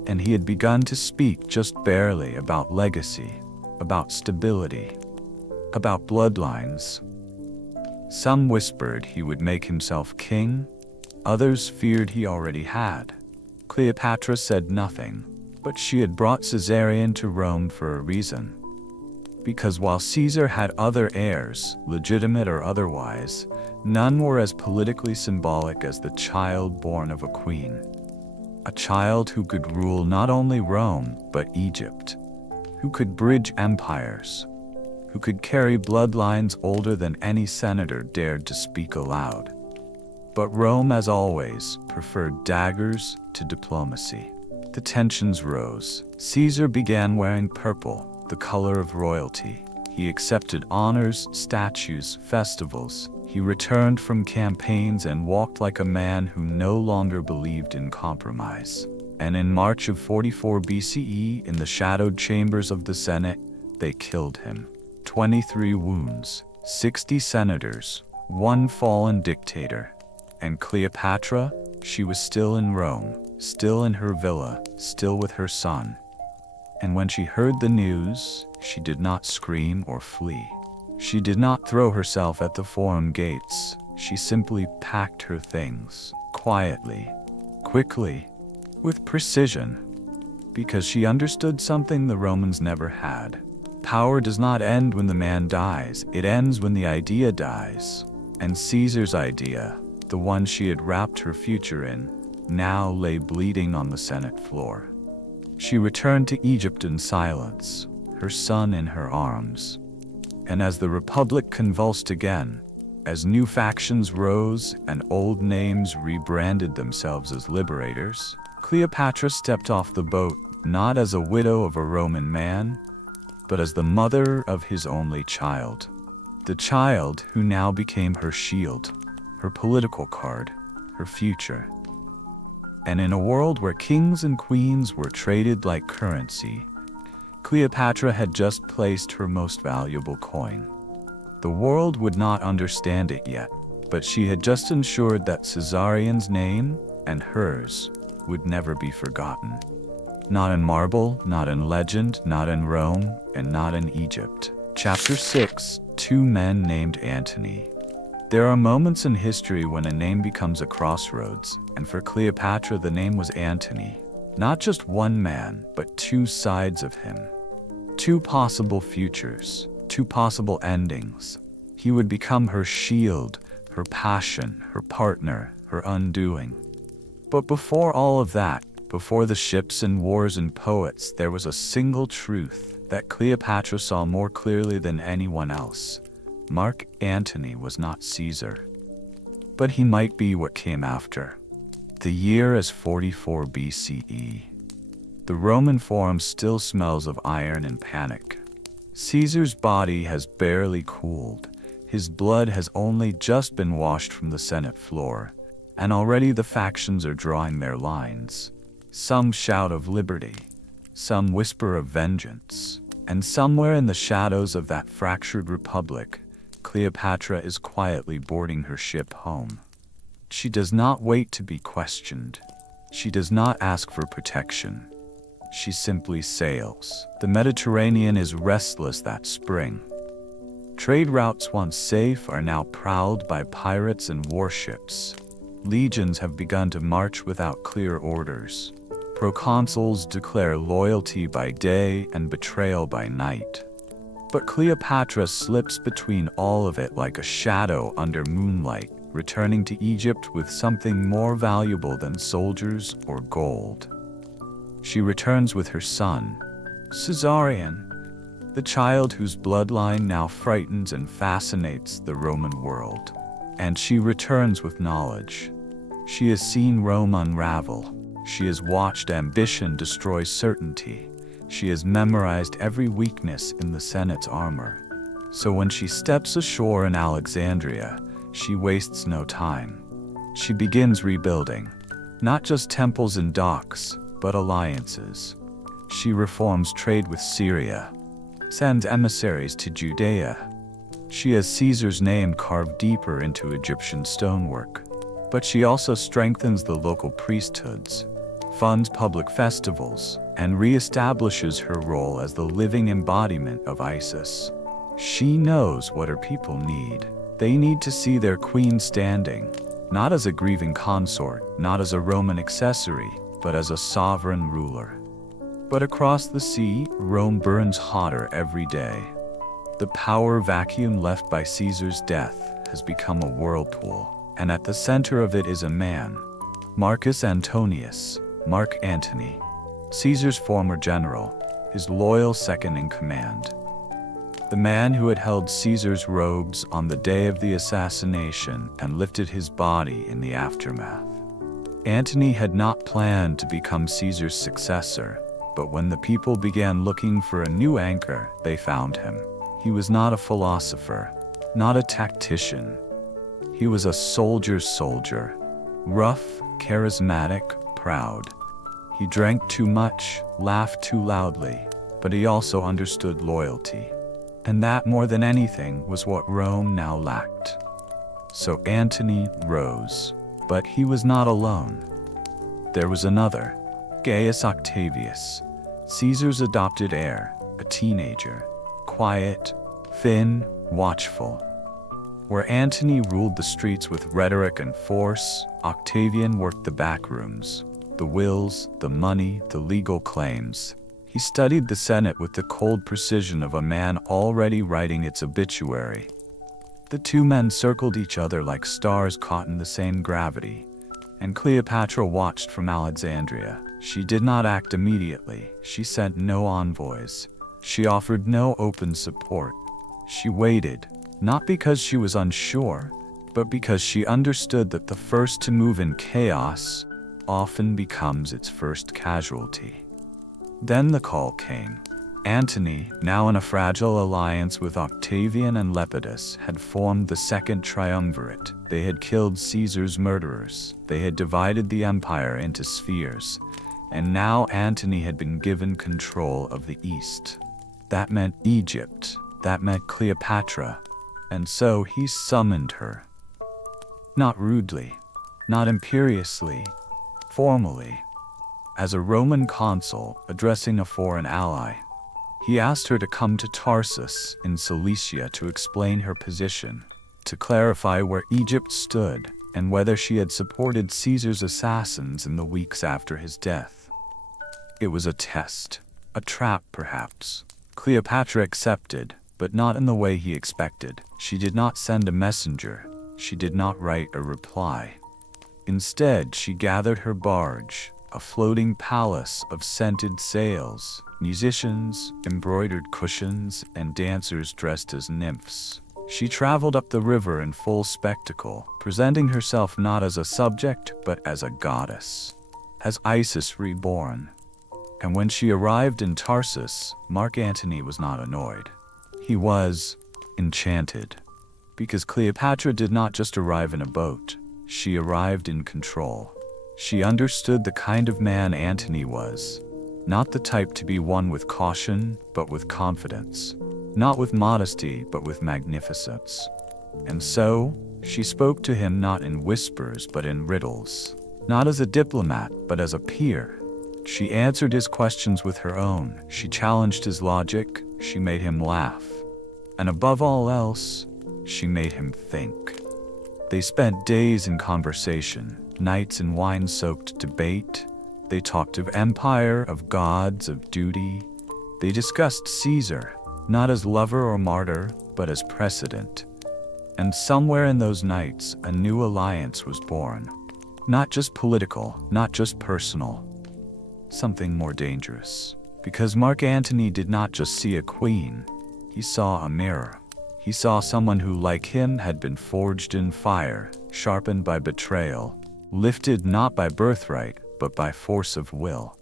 And he had begun to speak just barely about legacy, about stability, about bloodlines. Some whispered he would make himself king, others feared he already had. Cleopatra said nothing, but she had brought Caesarion to Rome for a reason. Because while Caesar had other heirs, legitimate or otherwise, none were as politically symbolic as the child born of a queen. A child who could rule not only Rome, but Egypt, who could bridge empires, who could carry bloodlines older than any senator dared to speak aloud. But Rome, as always, preferred daggers to diplomacy. The tensions rose. Caesar began wearing purple, the color of royalty. He accepted honors, statues, festivals. He returned from campaigns and walked like a man who no longer believed in compromise. And in March of 44 BCE, in the shadowed chambers of the Senate, they killed him. 23 wounds, 60 senators, one fallen dictator. And Cleopatra, she was still in Rome, still in her villa, still with her son. And when she heard the news, she did not scream or flee. She did not throw herself at the forum gates. She simply packed her things, quietly, quickly, with precision, because she understood something the Romans never had. Power does not end when the man dies, it ends when the idea dies. And Caesar's idea, the one she had wrapped her future in, now lay bleeding on the Senate floor. She returned to Egypt in silence, her son in her arms. And as the Republic convulsed again, as new factions rose and old names rebranded themselves as liberators, Cleopatra stepped off the boat, not as a widow of a Roman man, but as the mother of his only child. The child who now became her shield, her political card, her future. And in a world where kings and queens were traded like currency, Cleopatra had just placed her most valuable coin. The world would not understand it yet, but she had just ensured that Caesarion's name and hers would never be forgotten. Not in marble, not in legend, not in Rome, and not in Egypt. Chapter 6. Two men named Antony. There are moments in history when a name becomes a crossroads, and for Cleopatra the name was Antony. Not just one man, but two sides of him. Two possible futures, two possible endings. He would become her shield, her passion, her partner, her undoing. But before all of that, before the ships and wars and poets, there was a single truth that Cleopatra saw more clearly than anyone else. Mark Antony was not Caesar, but he might be what came after. The year is 44 BCE. The Roman Forum still smells of iron and panic. Caesar's body has barely cooled. His blood has only just been washed from the Senate floor, and already the factions are drawing their lines. Some shout of liberty, some whisper of vengeance, and somewhere in the shadows of that fractured republic, Cleopatra is quietly boarding her ship home. She does not wait to be questioned. She does not ask for protection. She simply sails. The Mediterranean is restless that spring. Trade routes once safe are now prowled by pirates and warships. Legions have begun to march without clear orders. Proconsuls declare loyalty by day and betrayal by night. But Cleopatra slips between all of it like a shadow under moonlight, returning to Egypt with something more valuable than soldiers or gold. She returns with her son, Caesarion, the child whose bloodline now frightens and fascinates the Roman world. And she returns with knowledge. She has seen Rome unravel. She has watched ambition destroy certainty. She has memorized every weakness in the Senate's armor. So when she steps ashore in Alexandria, she wastes no time. She begins rebuilding, not just temples and docks, but alliances. She reforms trade with Syria, sends emissaries to Judea. She has Caesar's name carved deeper into Egyptian stonework. But she also strengthens the local priesthoods, funds public festivals, and reestablishes her role as the living embodiment of Isis. She knows what her people need. They need to see their queen standing, not as a grieving consort, not as a Roman accessory, but as a sovereign ruler. But across the sea, Rome burns hotter every day. The power vacuum left by Caesar's death has become a whirlpool, and at the center of it is a man, Marcus Antonius, Mark Antony, Caesar's former general, his loyal second in command. The man who had held Caesar's robes on the day of the assassination and lifted his body in the aftermath. Antony had not planned to become Caesar's successor, but when the people began looking for a new anchor, they found him. He was not a philosopher, not a tactician. He was a soldier's soldier, rough, charismatic, proud. He drank too much, laughed too loudly, but he also understood loyalty. And that, more than anything, was what Rome now lacked. So Antony rose, but he was not alone. There was another, Gaius Octavius, Caesar's adopted heir, a teenager, quiet, thin, watchful. Where Antony ruled the streets with rhetoric and force, Octavian worked the back rooms, the wills, the money, the legal claims. He studied the Senate with the cold precision of a man already writing its obituary. The two men circled each other like stars caught in the same gravity, and Cleopatra watched from Alexandria. She did not act immediately. She sent no envoys. She offered no open support. She waited, not because she was unsure, but because she understood that the first to move in chaos often becomes its first casualty. Then the call came. Antony, now in a fragile alliance with Octavian and Lepidus, had formed the second triumvirate. They had killed Caesar's murderers. They had divided the empire into spheres. And now Antony had been given control of the East. That meant Egypt. That meant Cleopatra. And so he summoned her. Not rudely, not imperiously, formally. As a Roman consul addressing a foreign ally, he asked her to come to Tarsus in Cilicia to explain her position, to clarify where Egypt stood and whether she had supported Caesar's assassins in the weeks after his death. It was a test, a trap perhaps. Cleopatra accepted, but not in the way he expected. She did not send a messenger. She did not write a reply. Instead, she gathered her barge, a floating palace of scented sails, musicians, embroidered cushions, and dancers dressed as nymphs. She traveled up the river in full spectacle, presenting herself not as a subject, but as a goddess, as Isis reborn. And when she arrived in Tarsus, Mark Antony was not annoyed. He was enchanted, because Cleopatra did not just arrive in a boat. She arrived in control. She understood the kind of man Antony was, not the type to be won with caution, but with confidence, not with modesty, but with magnificence. And so, she spoke to him not in whispers, but in riddles, not as a diplomat, but as a peer. She answered his questions with her own. She challenged his logic. She made him laugh. And above all else, she made him think. They spent days in conversation, nights in wine-soaked debate. They talked of empire, of gods, of duty. They discussed Caesar, not as lover or martyr, but as precedent. And somewhere in those nights, a new alliance was born. Not just political, not just personal. Something more dangerous. Because Mark Antony did not just see a queen, he saw a mirror. He saw someone who, like him, had been forged in fire, sharpened by betrayal, lifted not by birthright, but by force of will.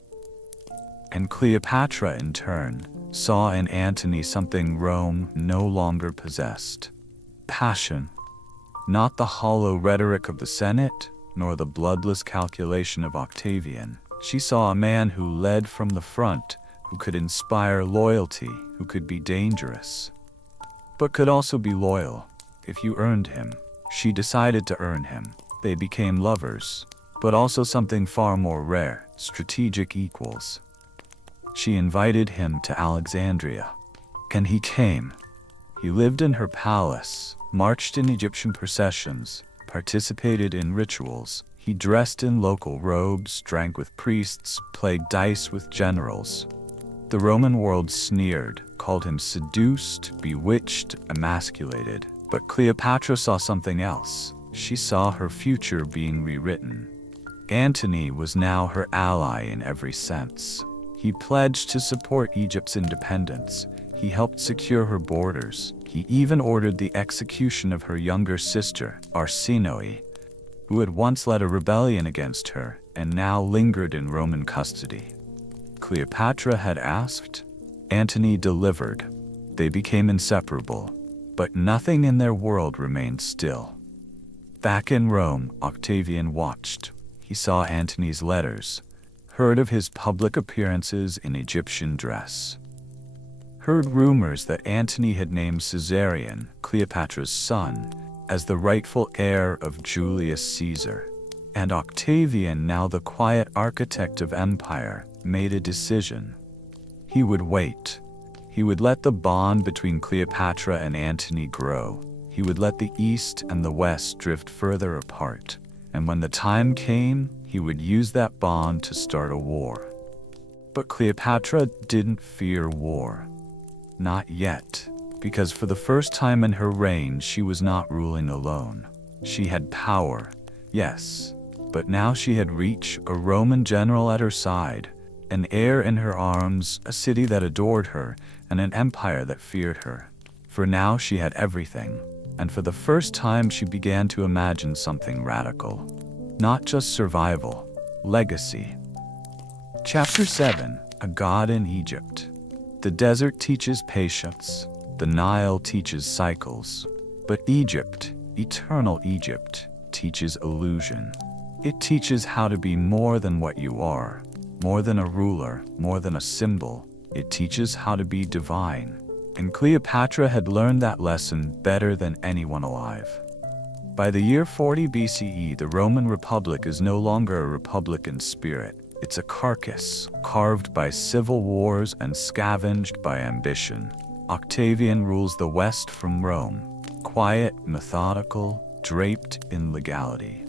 And Cleopatra, in turn, saw in Antony something Rome no longer possessed. Passion. Not the hollow rhetoric of the Senate, nor the bloodless calculation of Octavian. She saw a man who led from the front, who could inspire loyalty, who could be dangerous, but could also be loyal, if you earned him. She decided to earn him. They became lovers, but also something far more rare, strategic equals. She invited him to Alexandria, and he came. He lived in her palace, marched in Egyptian processions, participated in rituals. He dressed in local robes, drank with priests, played dice with generals. The Roman world sneered, called him seduced, bewitched, emasculated. But Cleopatra saw something else. She saw her future being rewritten. Antony was now her ally in every sense. He pledged to support Egypt's independence. He helped secure her borders. He even ordered the execution of her younger sister, Arsinoe, who had once led a rebellion against her and now lingered in Roman custody. Cleopatra had asked. Antony delivered. They became inseparable, but nothing in their world remained still. Back in Rome, Octavian watched. He saw Antony's letters, heard of his public appearances in Egyptian dress, heard rumors that Antony had named Caesarion, Cleopatra's son, as the rightful heir of Julius Caesar. And Octavian, now the quiet architect of empire, made a decision. He would wait. He would let the bond between Cleopatra and Antony grow. He would let the East and the West drift further apart. And when the time came, he would use that bond to start a war. But Cleopatra didn't fear war. Not yet. Because for the first time in her reign, she was not ruling alone. She had power, yes, but now she had reach, a Roman general at her side, an heir in her arms, a city that adored her, and an empire that feared her. For now she had everything, and for the first time she began to imagine something radical. Not just survival, legacy. Chapter 7, A God in Egypt. The desert teaches patience, the Nile teaches cycles, but Egypt, eternal Egypt, teaches illusion. It teaches how to be more than what you are, more than a ruler, more than a symbol. It teaches how to be divine. And Cleopatra had learned that lesson better than anyone alive. By the year 40 BCE, the Roman Republic is no longer a republic in spirit. It's a carcass, carved by civil wars and scavenged by ambition. Octavian rules the West from Rome, quiet, methodical, draped in legality.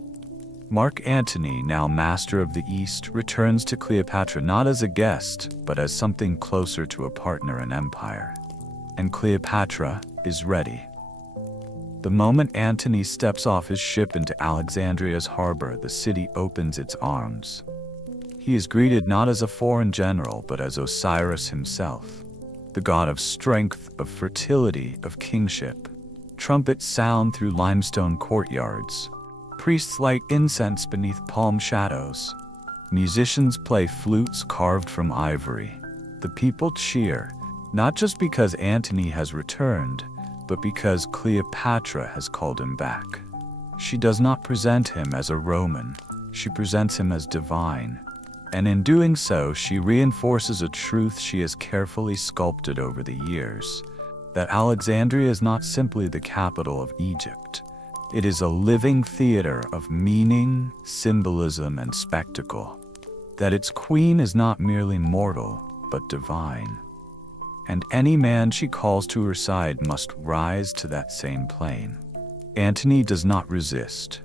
Mark Antony, now master of the East, returns to Cleopatra not as a guest, but as something closer to a partner in empire. And Cleopatra is ready. The moment Antony steps off his ship into Alexandria's harbor, the city opens its arms. He is greeted not as a foreign general, but as Osiris himself, the god of strength, of fertility, of kingship. Trumpets sound through limestone courtyards. Priests light incense beneath palm shadows. Musicians play flutes carved from ivory. The people cheer, not just because Antony has returned, but because Cleopatra has called him back. She does not present him as a Roman. She presents him as divine. And in doing so, she reinforces a truth she has carefully sculpted over the years, that Alexandria is not simply the capital of Egypt. It is a living theater of meaning, symbolism, and spectacle. That its queen is not merely mortal, but divine. And any man she calls to her side must rise to that same plane. Antony does not resist.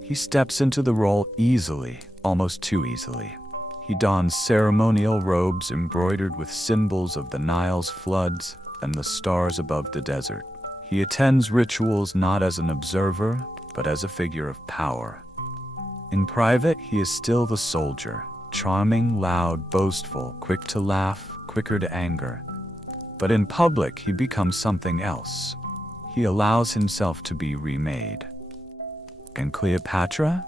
He steps into the role easily, almost too easily. He dons ceremonial robes embroidered with symbols of the Nile's floods and the stars above the desert. He attends rituals not as an observer, but as a figure of power. In private, he is still the soldier, charming, loud, boastful, quick to laugh, quicker to anger. But in public, he becomes something else. He allows himself to be remade. And Cleopatra?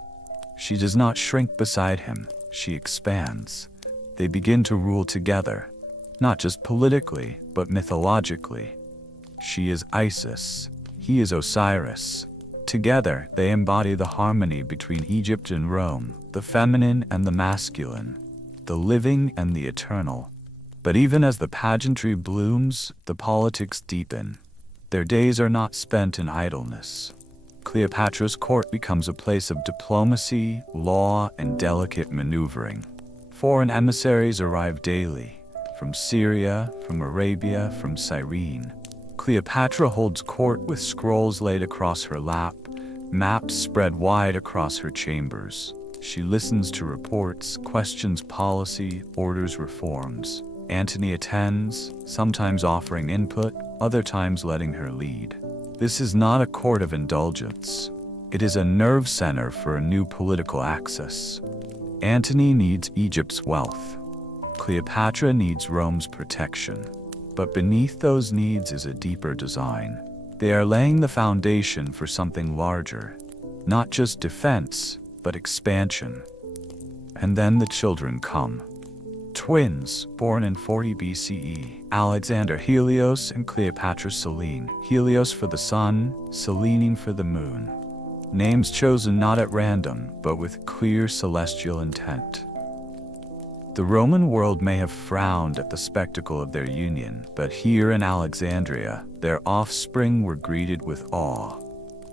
She does not shrink beside him. She expands. They begin to rule together, not just politically, but mythologically. She is Isis. He is Osiris. Together, they embody the harmony between Egypt and Rome, the feminine and the masculine, the living and the eternal. But even as the pageantry blooms, the politics deepen. Their days are not spent in idleness. Cleopatra's court becomes a place of diplomacy, law, and delicate maneuvering. Foreign emissaries arrive daily, from Syria, from Arabia, from Cyrene. Cleopatra holds court with scrolls laid across her lap, maps spread wide across her chambers. She listens to reports, questions policy, orders reforms. Antony attends, sometimes offering input, other times letting her lead. This is not a court of indulgence. It is a nerve center for a new political axis. Antony needs Egypt's wealth. Cleopatra needs Rome's protection. But beneath those needs is a deeper design. They are laying the foundation for something larger. Not just defense, but expansion. And then the children come. Twins, born in 40 BCE, Alexander Helios and Cleopatra Selene. Helios for the sun, Selene for the moon. Names chosen not at random, but with clear celestial intent. The Roman world may have frowned at the spectacle of their union, but here in Alexandria, their offspring were greeted with awe.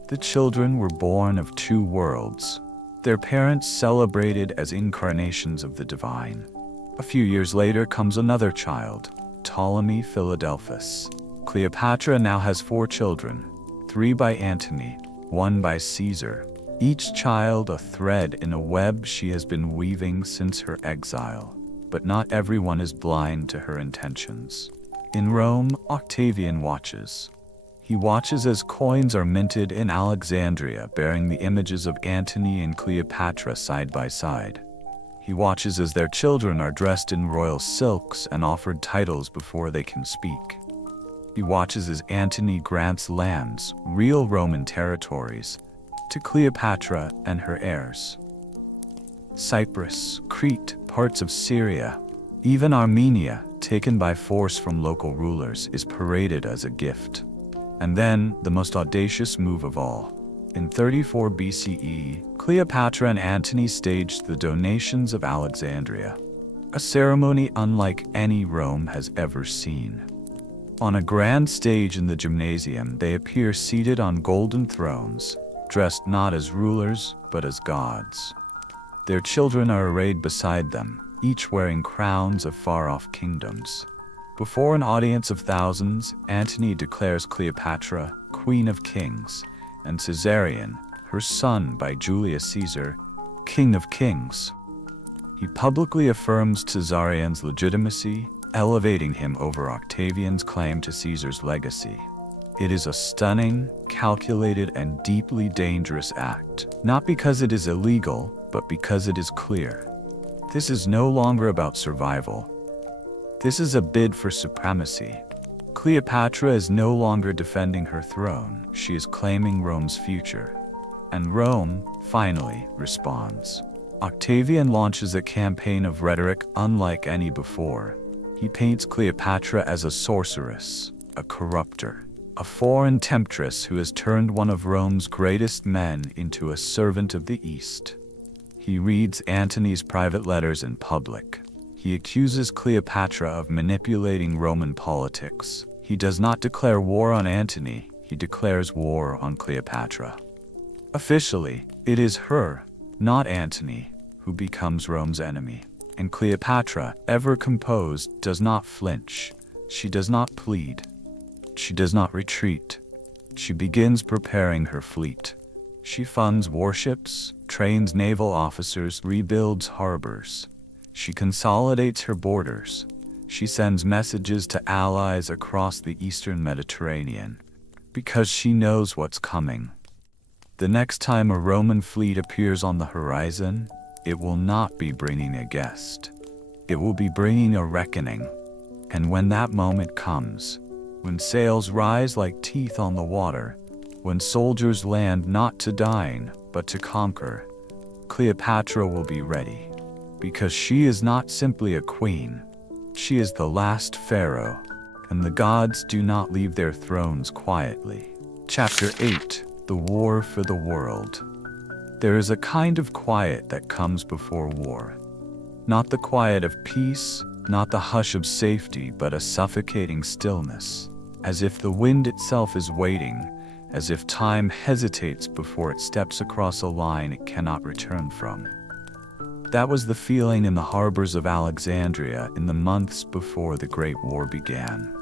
The children were born of two worlds, their parents celebrated as incarnations of the divine. A few years later comes another child, Ptolemy Philadelphus. Cleopatra now has 4 children, 3 by Antony, 1 by Caesar. Each child a thread in a web she has been weaving since her exile. But not everyone is blind to her intentions. In Rome, Octavian watches. He watches as coins are minted in Alexandria bearing the images of Antony and Cleopatra side by side. He watches as their children are dressed in royal silks and offered titles before they can speak. He watches as Antony grants lands, real Roman territories, to Cleopatra and her heirs. Cyprus, Crete, parts of Syria, even Armenia, taken by force from local rulers, is paraded as a gift. And then, the most audacious move of all. In 34 BCE, Cleopatra and Antony staged the donations of Alexandria, a ceremony unlike any Rome has ever seen. On a grand stage in the gymnasium, they appear seated on golden thrones, dressed not as rulers, but as gods. Their children are arrayed beside them, each wearing crowns of far-off kingdoms. Before an audience of thousands, Antony declares Cleopatra Queen of Kings, and Caesarion, her son by Julius Caesar, King of Kings. He publicly affirms Caesarion's legitimacy, elevating him over Octavian's claim to Caesar's legacy. It is a stunning, calculated, and deeply dangerous act, not because it is illegal, but because it is clear. This is no longer about survival. This is a bid for supremacy. Cleopatra is no longer defending her throne, she is claiming Rome's future. And Rome, finally, responds. Octavian launches a campaign of rhetoric unlike any before. He paints Cleopatra as a sorceress, a corrupter, a foreign temptress who has turned one of Rome's greatest men into a servant of the East. He reads Antony's private letters in public. He accuses Cleopatra of manipulating Roman politics. He does not declare war on Antony, he declares war on Cleopatra. Officially, it is her, not Antony, who becomes Rome's enemy. And Cleopatra, ever composed, does not flinch. She does not plead. She does not retreat. She begins preparing her fleet. She funds warships, trains naval officers, rebuilds harbors. She consolidates her borders. She sends messages to allies across the eastern Mediterranean, because she knows what's coming. The next time a Roman fleet appears on the horizon, it will not be bringing a guest. It will be bringing a reckoning. And when that moment comes, when sails rise like teeth on the water, when soldiers land not to dine, but to conquer, Cleopatra will be ready. Because she is not simply a queen, she is the last pharaoh, and the gods do not leave their thrones quietly. Chapter 8: The War for the World. There is a kind of quiet that comes before war. Not the quiet of peace, not the hush of safety, but a suffocating stillness, as if the wind itself is waiting, as if time hesitates before it steps across a line it cannot return from. That was the feeling in the harbors of Alexandria in the months before the Great War began.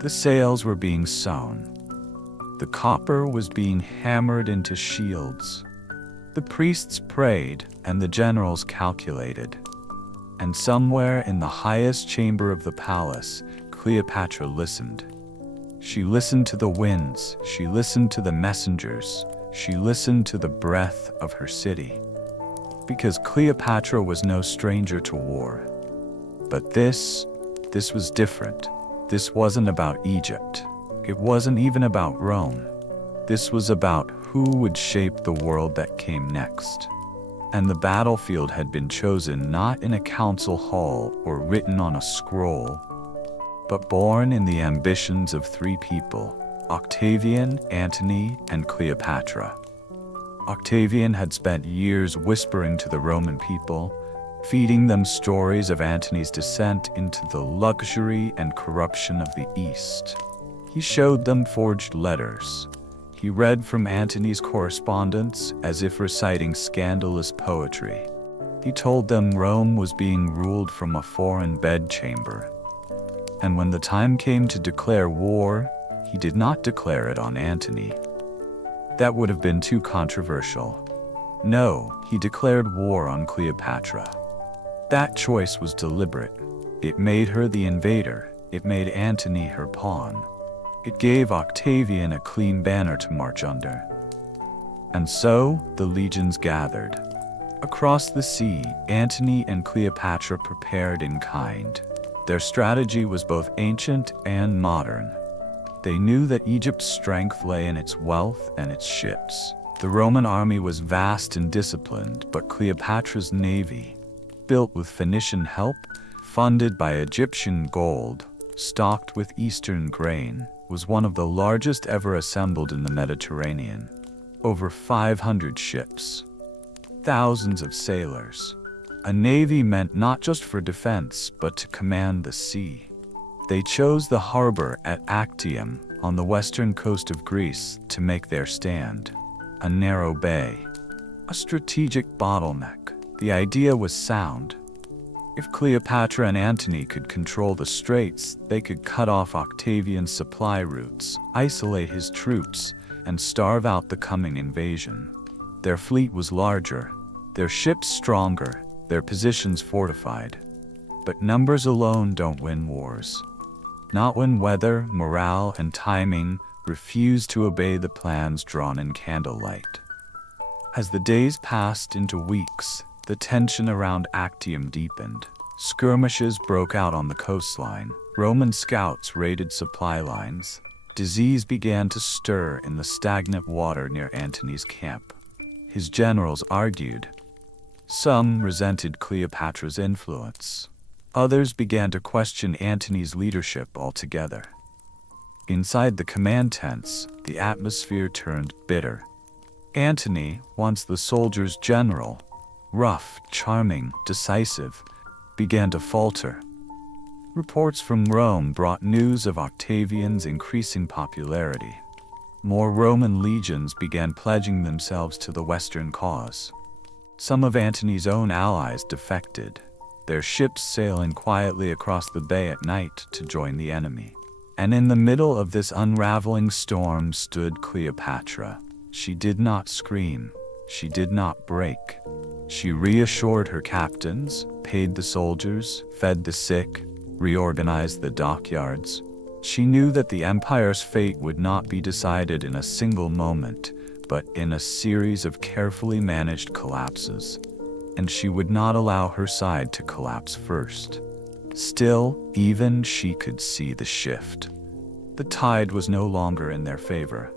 The sails were being sewn. The copper was being hammered into shields. The priests prayed, and the generals calculated. And somewhere in the highest chamber of the palace, Cleopatra listened. She listened to the winds, she listened to the messengers, she listened to the breath of her city. Because Cleopatra was no stranger to war. But this was different. This wasn't about Egypt. It wasn't even about Rome. This was about who would shape the world that came next. And the battlefield had been chosen not in a council hall or written on a scroll, but born in the ambitions of three people: Octavian, Antony, and Cleopatra. Octavian had spent years whispering to the Roman people, feeding them stories of Antony's descent into the luxury and corruption of the East. He showed them forged letters. He read from Antony's correspondence as if reciting scandalous poetry. He told them Rome was being ruled from a foreign bedchamber. And when the time came to declare war, he did not declare it on Antony. That would have been too controversial. No, he declared war on Cleopatra. That choice was deliberate. It made her the invader. It made Antony her pawn. It gave Octavian a clean banner to march under. And so, the legions gathered. Across the sea, Antony and Cleopatra prepared in kind. Their strategy was both ancient and modern. They knew that Egypt's strength lay in its wealth and its ships. The Roman army was vast and disciplined, but Cleopatra's navy, built with Phoenician help, funded by Egyptian gold, stocked with Eastern grain, was one of the largest ever assembled in the Mediterranean. Over 500 ships, thousands of sailors. A navy meant not just for defense, but to command the sea. They chose the harbor at Actium on the western coast of Greece to make their stand. A narrow bay, a strategic bottleneck. The idea was sound. If Cleopatra and Antony could control the straits, they could cut off Octavian's supply routes, isolate his troops, and starve out the coming invasion. Their fleet was larger, their ships stronger, their positions fortified. But numbers alone don't win wars. Not when weather, morale, and timing refuse to obey the plans drawn in candlelight. As the days passed into weeks, the tension around Actium deepened. Skirmishes broke out on the coastline. Roman scouts raided supply lines. Disease began to stir in the stagnant water near Antony's camp. His generals argued. Some resented Cleopatra's influence. Others began to question Antony's leadership altogether. Inside the command tents, the atmosphere turned bitter. Antony, once the soldiers' general, rough, charming, decisive, began to falter. Reports from Rome brought news of Octavian's increasing popularity. More Roman legions began pledging themselves to the Western cause. Some of Antony's own allies defected, their ships sailing quietly across the bay at night to join the enemy. And in the middle of this unraveling storm stood Cleopatra. She did not scream. She did not break. She reassured her captains, paid the soldiers, fed the sick, reorganized the dockyards. She knew that the empire's fate would not be decided in a single moment, but in a series of carefully managed collapses. And she would not allow her side to collapse first. Still, even she could see the shift. The tide was no longer in their favor.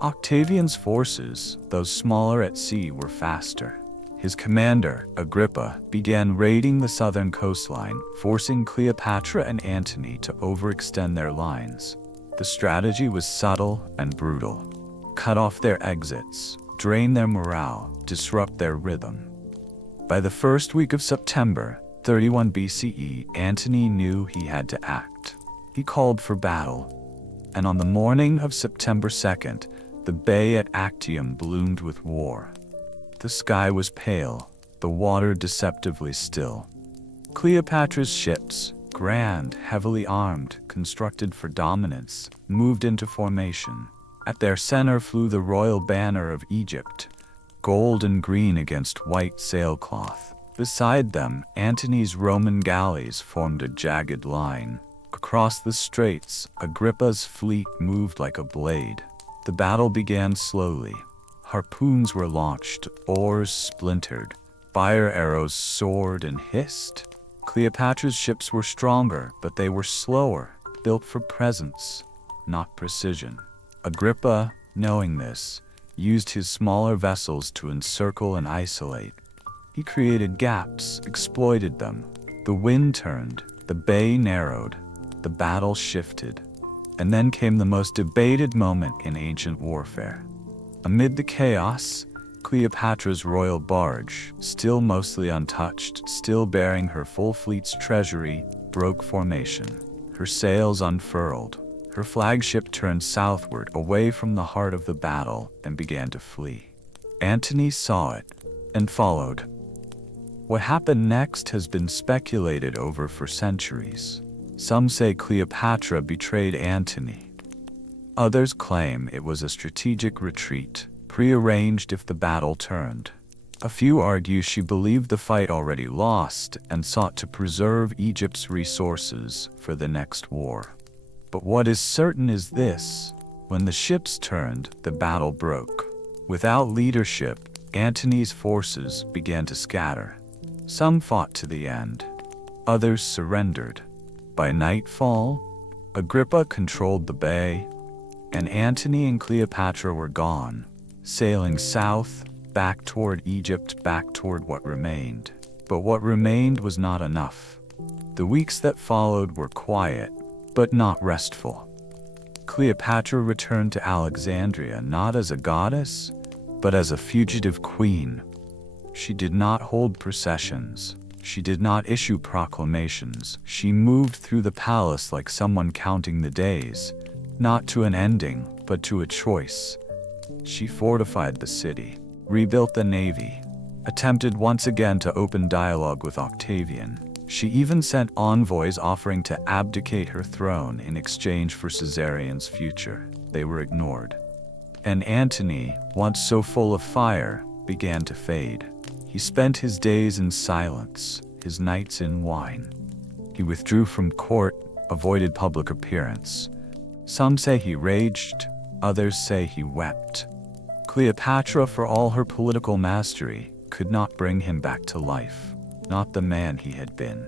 Octavian's forces, though smaller at sea, were faster. His commander, Agrippa, began raiding the southern coastline, forcing Cleopatra and Antony to overextend their lines. The strategy was subtle and brutal. Cut off their exits, drain their morale, disrupt their rhythm. By the first week of September, 31 BCE, Antony knew he had to act. He called for battle. And on the morning of September 2nd, the bay at Actium bloomed with war. The sky was pale, the water deceptively still. Cleopatra's ships, grand, heavily armed, constructed for dominance, moved into formation. At their center flew the royal banner of Egypt, gold and green against white sailcloth. Beside them, Antony's Roman galleys formed a jagged line. Across the straits, Agrippa's fleet moved like a blade. The battle began slowly. Harpoons were launched, oars splintered, fire arrows soared and hissed. Cleopatra's ships were stronger, but they were slower, built for presence, not precision. Agrippa, knowing this, used his smaller vessels to encircle and isolate. He created gaps, exploited them. The wind turned, the bay narrowed, the battle shifted. And then came the most debated moment in ancient warfare. Amid the chaos, Cleopatra's royal barge, still mostly untouched, still bearing her full fleet's treasury, broke formation. Her sails unfurled. Her flagship turned southward, away from the heart of the battle, and began to flee. Antony saw it and followed. What happened next has been speculated over for centuries. Some say Cleopatra betrayed Antony. Others claim it was a strategic retreat, prearranged if the battle turned. A few argue she believed the fight already lost and sought to preserve Egypt's resources for the next war. But what is certain is this: when the ships turned, the battle broke. Without leadership, Antony's forces began to scatter. Some fought to the end. Others surrendered. By nightfall, Agrippa controlled the bay, and Antony and Cleopatra were gone, sailing south, back toward Egypt, back toward what remained. But what remained was not enough. The weeks that followed were quiet, but not restful. Cleopatra returned to Alexandria not as a goddess, but as a fugitive queen. She did not hold processions. She did not issue proclamations. She moved through the palace like someone counting the days, not to an ending, but to a choice. She fortified the city, rebuilt the navy, attempted once again to open dialogue with Octavian. She even sent envoys offering to abdicate her throne in exchange for Caesarion's future. They were ignored. And Antony, once so full of fire, began to fade. He spent his days in silence, his nights in wine. He withdrew from court, avoided public appearance. Some say he raged, others say he wept. Cleopatra, for all her political mastery, could not bring him back to life, not the man he had been.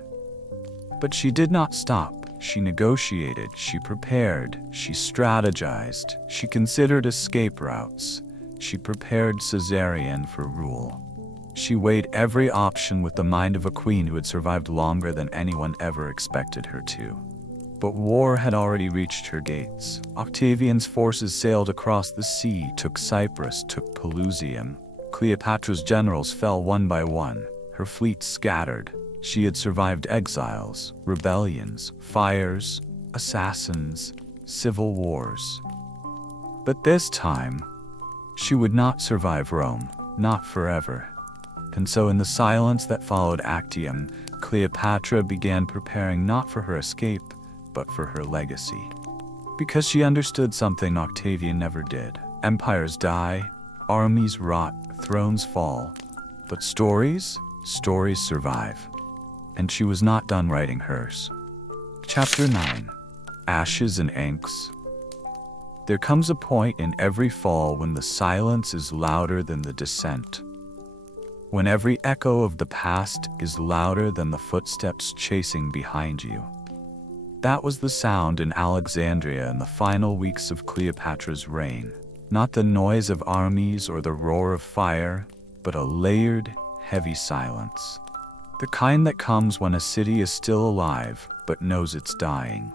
But she did not stop. She negotiated, she prepared, she strategized, she considered escape routes, she prepared Caesarion for rule. She weighed every option with the mind of a queen who had survived longer than anyone ever expected her to. But war had already reached her gates. Octavian's forces sailed across the sea, took Cyprus, took Pelusium. Cleopatra's generals fell one by one, her fleet scattered. She had survived exiles, rebellions, fires, assassins, civil wars. But this time, she would not survive Rome, not forever. And so in the silence that followed Actium, Cleopatra began preparing not for her escape, but for her legacy. Because she understood something Octavian never did. Empires die, armies rot, thrones fall. But stories survive. And she was not done writing hers. Chapter 9. Ashes and Inks. There comes a point in every fall when the silence is louder than the descent. When every echo of the past is louder than the footsteps chasing behind you. That was the sound in Alexandria in the final weeks of Cleopatra's reign. Not the noise of armies or the roar of fire, but a layered, heavy silence. The kind that comes when a city is still alive, but knows it's dying.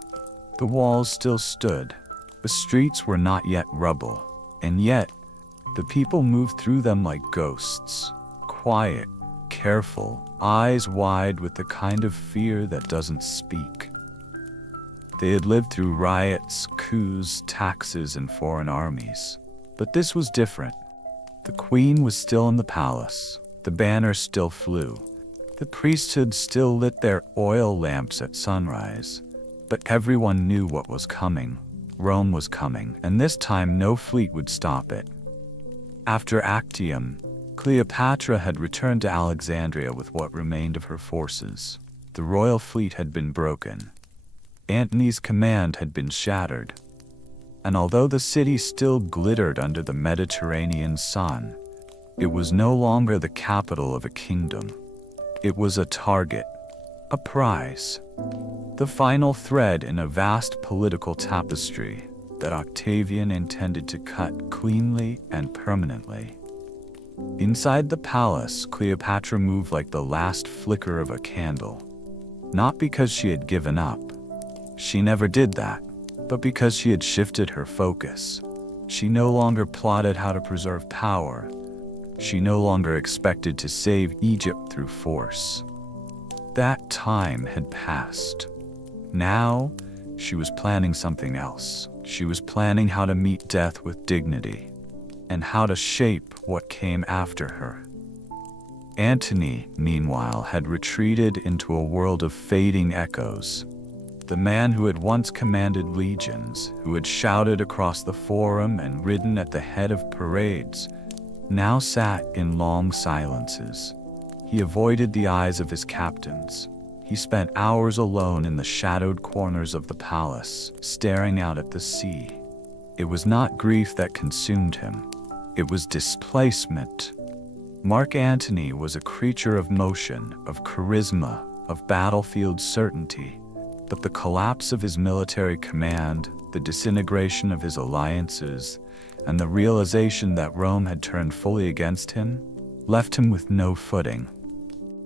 The walls still stood. The streets were not yet rubble. And yet, the people moved through them like ghosts. Quiet, careful, eyes wide with the kind of fear that doesn't speak. They had lived through riots, coups, taxes, and foreign armies. But this was different. The queen was still in the palace. The banner still flew. The priesthood still lit their oil lamps at sunrise. But everyone knew what was coming. Rome was coming, and this time no fleet would stop it. After Actium, Cleopatra had returned to Alexandria with what remained of her forces. The royal fleet had been broken. Antony's command had been shattered. And although the city still glittered under the Mediterranean sun, it was no longer the capital of a kingdom. It was a target, a prize, the final thread in a vast political tapestry that Octavian intended to cut cleanly and permanently. Inside the palace, Cleopatra moved like the last flicker of a candle. Not because she had given up. She never did that. But because she had shifted her focus. She no longer plotted how to preserve power. She no longer expected to save Egypt through force. That time had passed. Now, she was planning something else. She was planning how to meet death with dignity, and how to shape what came after her. Antony, meanwhile, had retreated into a world of fading echoes. The man who had once commanded legions, who had shouted across the forum and ridden at the head of parades, now sat in long silences. He avoided the eyes of his captains. He spent hours alone in the shadowed corners of the palace, staring out at the sea. It was not grief that consumed him. It was displacement. Mark Antony was a creature of motion, of charisma, of battlefield certainty. But the collapse of his military command, the disintegration of his alliances, and the realization that Rome had turned fully against him, left him with no footing.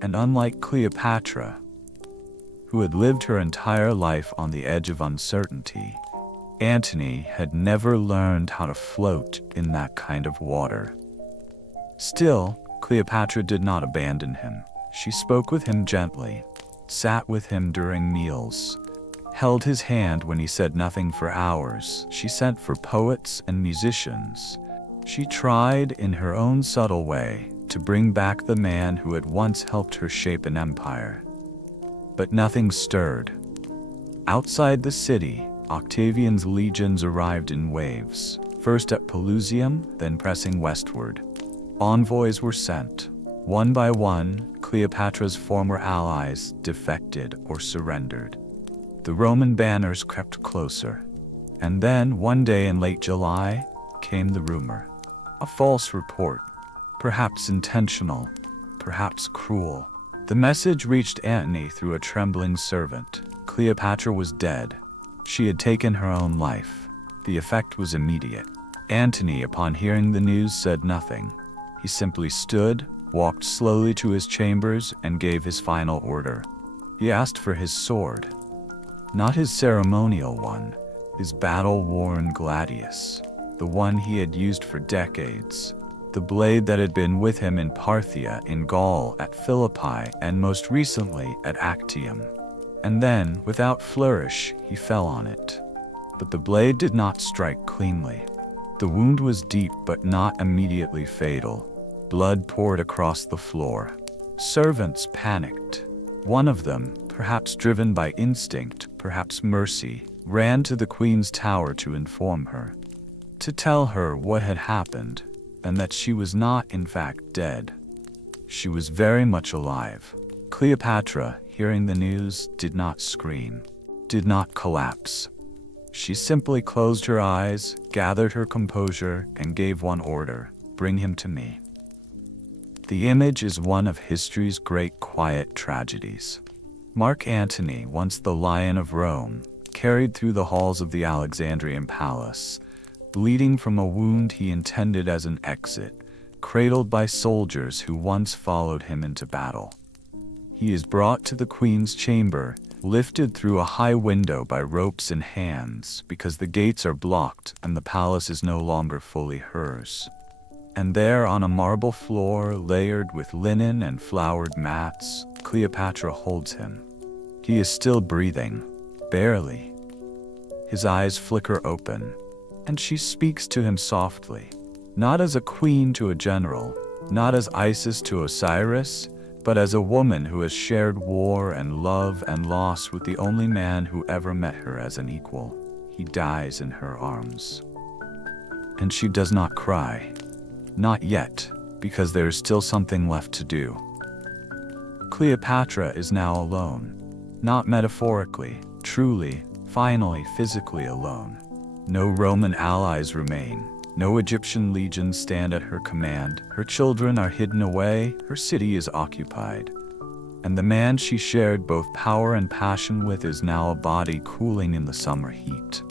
And unlike Cleopatra, who had lived her entire life on the edge of uncertainty. Antony had never learned how to float in that kind of water. Still, Cleopatra did not abandon him. She spoke with him gently, sat with him during meals, held his hand when he said nothing for hours. She sent for poets and musicians. She tried, in her own subtle way, to bring back the man who had once helped her shape an empire. But nothing stirred. Outside the city, Octavian's legions arrived in waves, first at Pelusium, then pressing westward. Envoys were sent. One by one, Cleopatra's former allies defected or surrendered. The Roman banners crept closer. And then, one day in late July, came the rumor. A false report, perhaps intentional, perhaps cruel. The message reached Antony through a trembling servant. Cleopatra was dead. She had taken her own life. The effect was immediate. Antony, upon hearing the news, said nothing. He simply stood, walked slowly to his chambers, and gave his final order. He asked for his sword. Not his ceremonial one, his battle-worn gladius, the one he had used for decades, the blade that had been with him in Parthia, in Gaul, at Philippi, and most recently at Actium. And then, without flourish, he fell on it. But the blade did not strike cleanly. The wound was deep but not immediately fatal. Blood poured across the floor. Servants panicked. One of them, perhaps driven by instinct, perhaps mercy, ran to the queen's tower to inform her, to tell her what had happened, and that she was not, in fact, dead. She was very much alive. Cleopatra, hearing the news, did not scream, did not collapse. She simply closed her eyes, gathered her composure, and gave one order: bring him to me. The image is one of history's great quiet tragedies. Mark Antony, once the Lion of Rome, carried through the halls of the Alexandrian palace, bleeding from a wound he intended as an exit, cradled by soldiers who once followed him into battle. He is brought to the queen's chamber, lifted through a high window by ropes and hands, because the gates are blocked and the palace is no longer fully hers. And there, on a marble floor layered with linen and flowered mats, Cleopatra holds him. He is still breathing, barely. His eyes flicker open, and she speaks to him softly, not as a queen to a general, not as Isis to Osiris, but as a woman who has shared war and love and loss with the only man who ever met her as an equal. He dies in her arms. And she does not cry. Not yet, because there is still something left to do. Cleopatra is now alone. Not metaphorically, truly, finally, physically alone. No Roman allies remain. No Egyptian legions stand at her command. Her children are hidden away. Her city is occupied. And the man she shared both power and passion with is now a body cooling in the summer heat.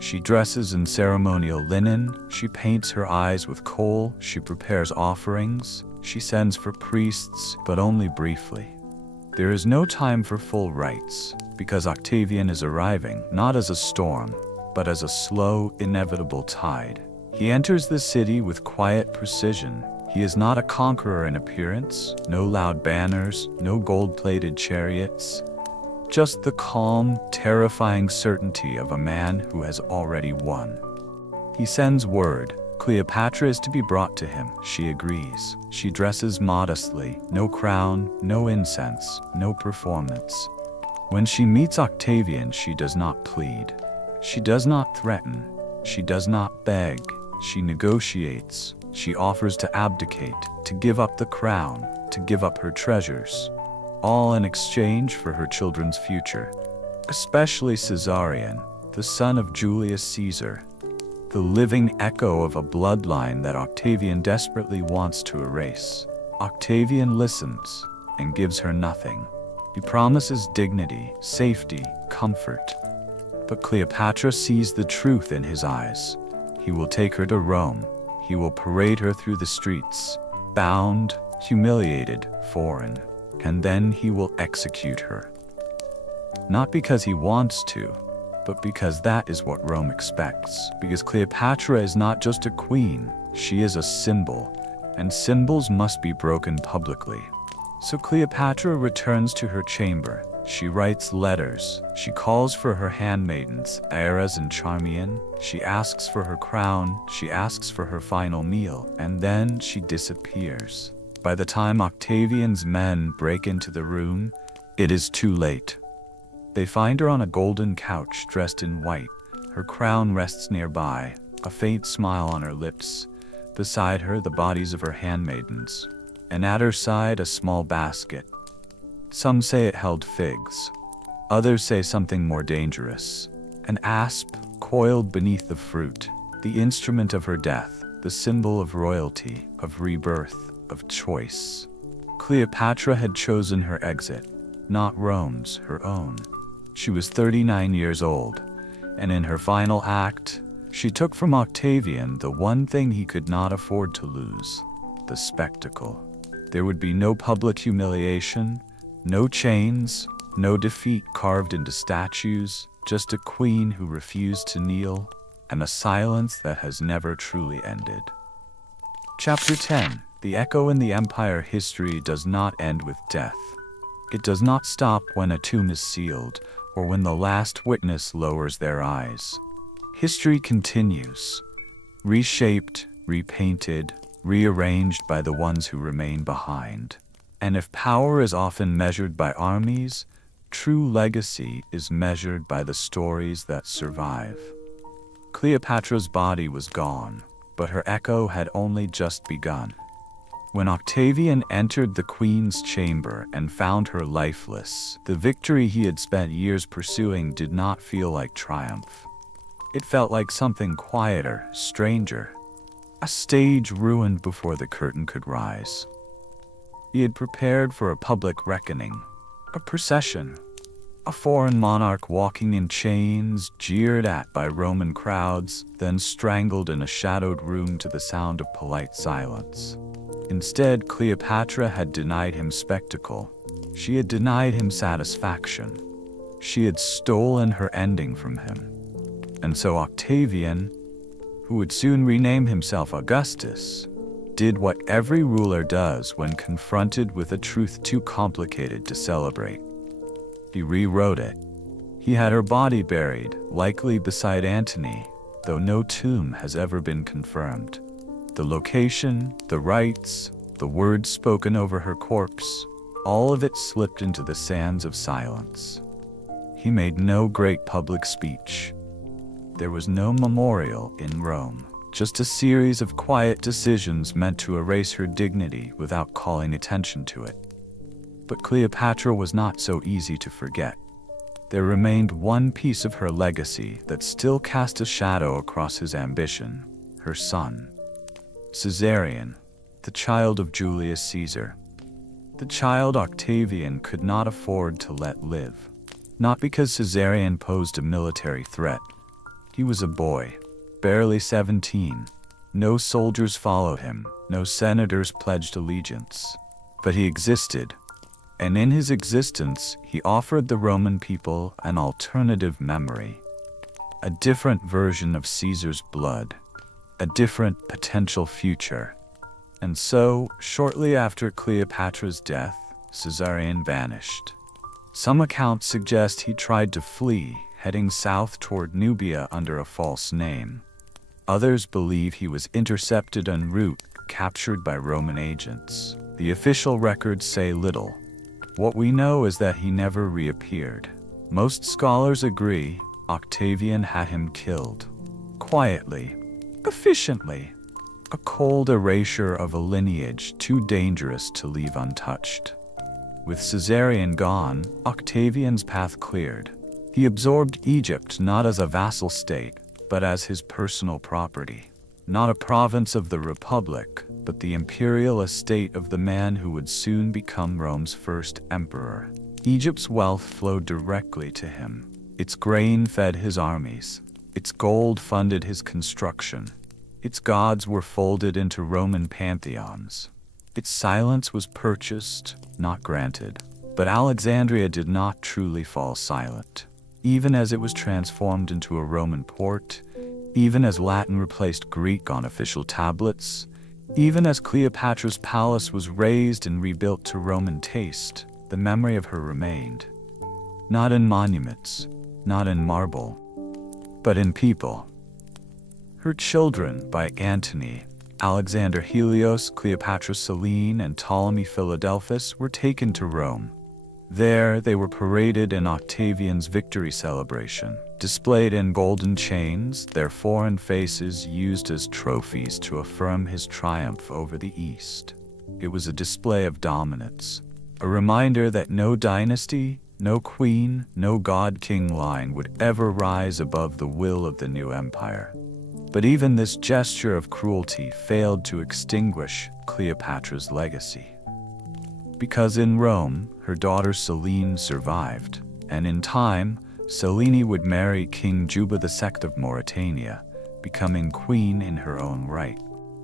She dresses in ceremonial linen. She paints her eyes with kohl. She prepares offerings. She sends for priests, but only briefly. There is no time for full rites, because Octavian is arriving, not as a storm, but as a slow, inevitable tide. He enters the city with quiet precision. He is not a conqueror in appearance, no loud banners, no gold-plated chariots, just the calm, terrifying certainty of a man who has already won. He sends word. Cleopatra is to be brought to him. She agrees. She dresses modestly, no crown, no incense, no performance. When she meets Octavian, she does not plead. She does not threaten. She does not beg. She negotiates. She offers to abdicate, to give up the crown, to give up her treasures, all in exchange for her children's future, especially Caesarion, the son of Julius Caesar, the living echo of a bloodline that Octavian desperately wants to erase. Octavian listens and gives her nothing. He promises dignity, safety, comfort. But Cleopatra sees the truth in his eyes. He will take her to Rome. He will parade her through the streets, bound, humiliated, foreign, and then he will execute her. Not because he wants to, but because that is what Rome expects. Because Cleopatra is not just a queen, she is a symbol, and symbols must be broken publicly. So Cleopatra returns to her chamber. She writes letters. She calls for her handmaidens, Ares and Charmian. She asks for her crown. She asks for her final meal, and then she disappears. By the time Octavian's men break into the room, it is too late. They find her on a golden couch dressed in white. Her crown rests nearby, a faint smile on her lips. Beside her, the bodies of her handmaidens, and at her side, a small basket. Some say it held figs. Others say something more dangerous. An asp coiled beneath the fruit, the instrument of her death, the symbol of royalty, of rebirth, of choice. Cleopatra had chosen her exit, not Rome's, her own. She was 39 years old, and in her final act, she took from Octavian the one thing he could not afford to lose: the spectacle. There would be no public humiliation, no chains, no defeat carved into statues, just a queen who refused to kneel, and a silence that has never truly ended. Chapter 10. The echo in the empire history does not end with death. It does not stop when a tomb is sealed, or when the last witness lowers their eyes. History continues, reshaped, repainted, rearranged by the ones who remain behind. And if power is often measured by armies, true legacy is measured by the stories that survive. Cleopatra's body was gone, but her echo had only just begun. When Octavian entered the queen's chamber and found her lifeless, the victory he had spent years pursuing did not feel like triumph. It felt like something quieter, stranger, a stage ruined before the curtain could rise. He had prepared for a public reckoning, a procession, a foreign monarch walking in chains, jeered at by Roman crowds, then strangled in a shadowed room to the sound of polite silence. Instead, Cleopatra had denied him spectacle. She had denied him satisfaction. She had stolen her ending from him. And so Octavian, who would soon rename himself Augustus, did what every ruler does when confronted with a truth too complicated to celebrate. He rewrote it. He had her body buried, likely beside Antony, though no tomb has ever been confirmed. The location, the rites, the words spoken over her corpse, all of it slipped into the sands of silence. He made no great public speech. There was no memorial in Rome, just a series of quiet decisions meant to erase her dignity without calling attention to it. But Cleopatra was not so easy to forget. There remained one piece of her legacy that still cast a shadow across his ambition: her son. Caesarion, the child of Julius Caesar. The child Octavian could not afford to let live. Not because Caesarion posed a military threat. He was a boy, barely 17. No soldiers followed him, no senators pledged allegiance. But he existed, and in his existence he offered the Roman people an alternative memory. A different version of Caesar's blood. A different potential future. And so, shortly after Cleopatra's death, Caesarion vanished. Some accounts suggest he tried to flee, heading south toward Nubia under a false name. Others believe he was intercepted en route, captured by Roman agents. The official records say little. What we know is that he never reappeared. Most scholars agree Octavian had him killed. Quietly. Efficiently. A cold erasure of a lineage too dangerous to leave untouched. With Caesarion gone, Octavian's path cleared. He absorbed Egypt not as a vassal state, but as his personal property. Not a province of the Republic, but the imperial estate of the man who would soon become Rome's first emperor. Egypt's wealth flowed directly to him. Its grain fed his armies. Its gold funded his construction. Its gods were folded into Roman pantheons. Its silence was purchased, not granted. But Alexandria did not truly fall silent. Even as it was transformed into a Roman port, even as Latin replaced Greek on official tablets, even as Cleopatra's palace was razed and rebuilt to Roman taste, the memory of her remained. Not in monuments, not in marble, but in people. Her children by Antony, Alexander Helios, Cleopatra Selene, and Ptolemy Philadelphus were taken to Rome. There they were paraded in Octavian's victory celebration, displayed in golden chains, their foreign faces used as trophies to affirm his triumph over the East. It was a display of dominance, a reminder that no dynasty, no queen, no god-king line would ever rise above the will of the new empire. But even this gesture of cruelty failed to extinguish Cleopatra's legacy. Because in Rome, her daughter Selene survived, and in time, Selene would marry King Juba II of Mauritania, becoming queen in her own right.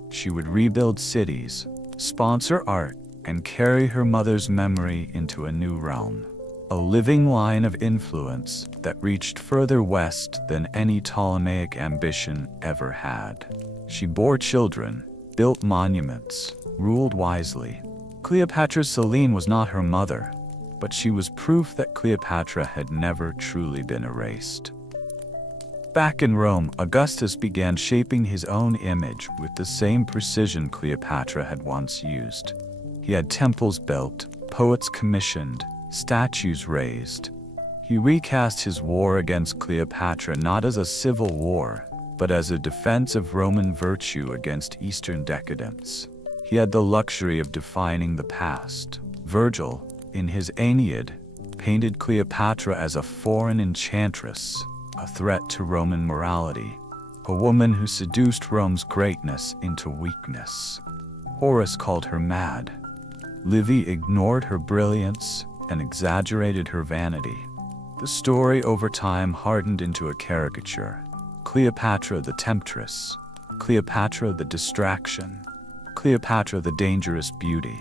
She would rebuild cities, sponsor art, and carry her mother's memory into a new realm. A living line of influence that reached further west than any Ptolemaic ambition ever had. She bore children, built monuments, ruled wisely. Cleopatra Selene was not her mother, but she was proof that Cleopatra had never truly been erased. Back in Rome, Augustus began shaping his own image with the same precision Cleopatra had once used. He had temples built, poets commissioned, statues raised. He recast his war against Cleopatra not as a civil war, but as a defense of Roman virtue against Eastern decadence. He had the luxury of defining the past. Virgil, in his Aeneid, painted Cleopatra as a foreign enchantress, a threat to Roman morality, a woman who seduced Rome's greatness into weakness. Horace called her mad. Livy ignored her brilliance and exaggerated her vanity. The story over time hardened into a caricature. Cleopatra the temptress, Cleopatra the distraction, Cleopatra the dangerous beauty.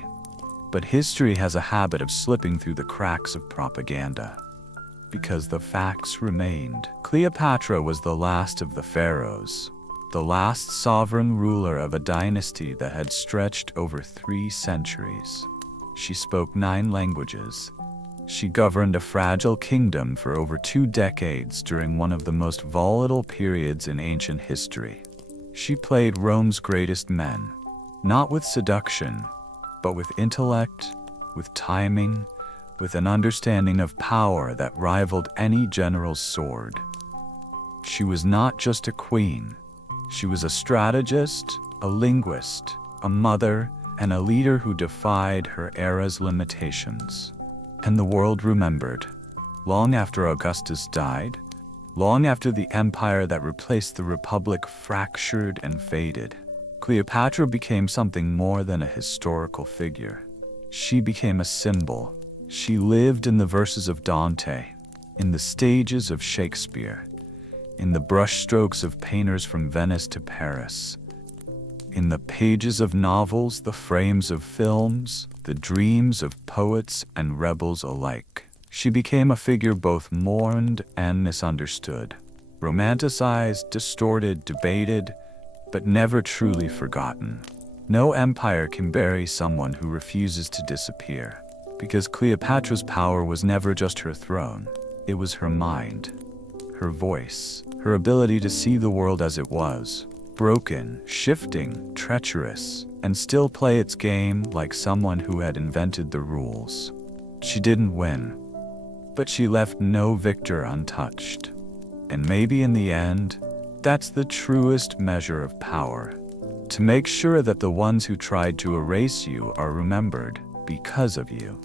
But history has a habit of slipping through the cracks of propaganda. Because the facts remained. Cleopatra was the last of the pharaohs, the last sovereign ruler of a dynasty that had stretched over 3 centuries. She spoke 9 languages. She governed a fragile kingdom for over 2 decades during one of the most volatile periods in ancient history. She played Rome's greatest men, not with seduction, but with intellect, with timing, with an understanding of power that rivaled any general's sword. She was not just a queen. She was a strategist, a linguist, a mother, and a leader who defied her era's limitations. And the world remembered, long after Augustus died, long after the empire that replaced the republic fractured and faded, Cleopatra became something more than a historical figure. She became a symbol. She lived in the verses of Dante, in the stages of Shakespeare, in the brushstrokes of painters from Venice to Paris, in the pages of novels, the frames of films, the dreams of poets and rebels alike. She became a figure both mourned and misunderstood, romanticized, distorted, debated, but never truly forgotten. No empire can bury someone who refuses to disappear, because Cleopatra's power was never just her throne. It was her mind, her voice, her ability to see the world as it was, broken, shifting, treacherous, and still play its game like someone who had invented the rules. She didn't win, but she left no victor untouched. And maybe in the end, that's the truest measure of power. To make sure that the ones who tried to erase you are remembered because of you.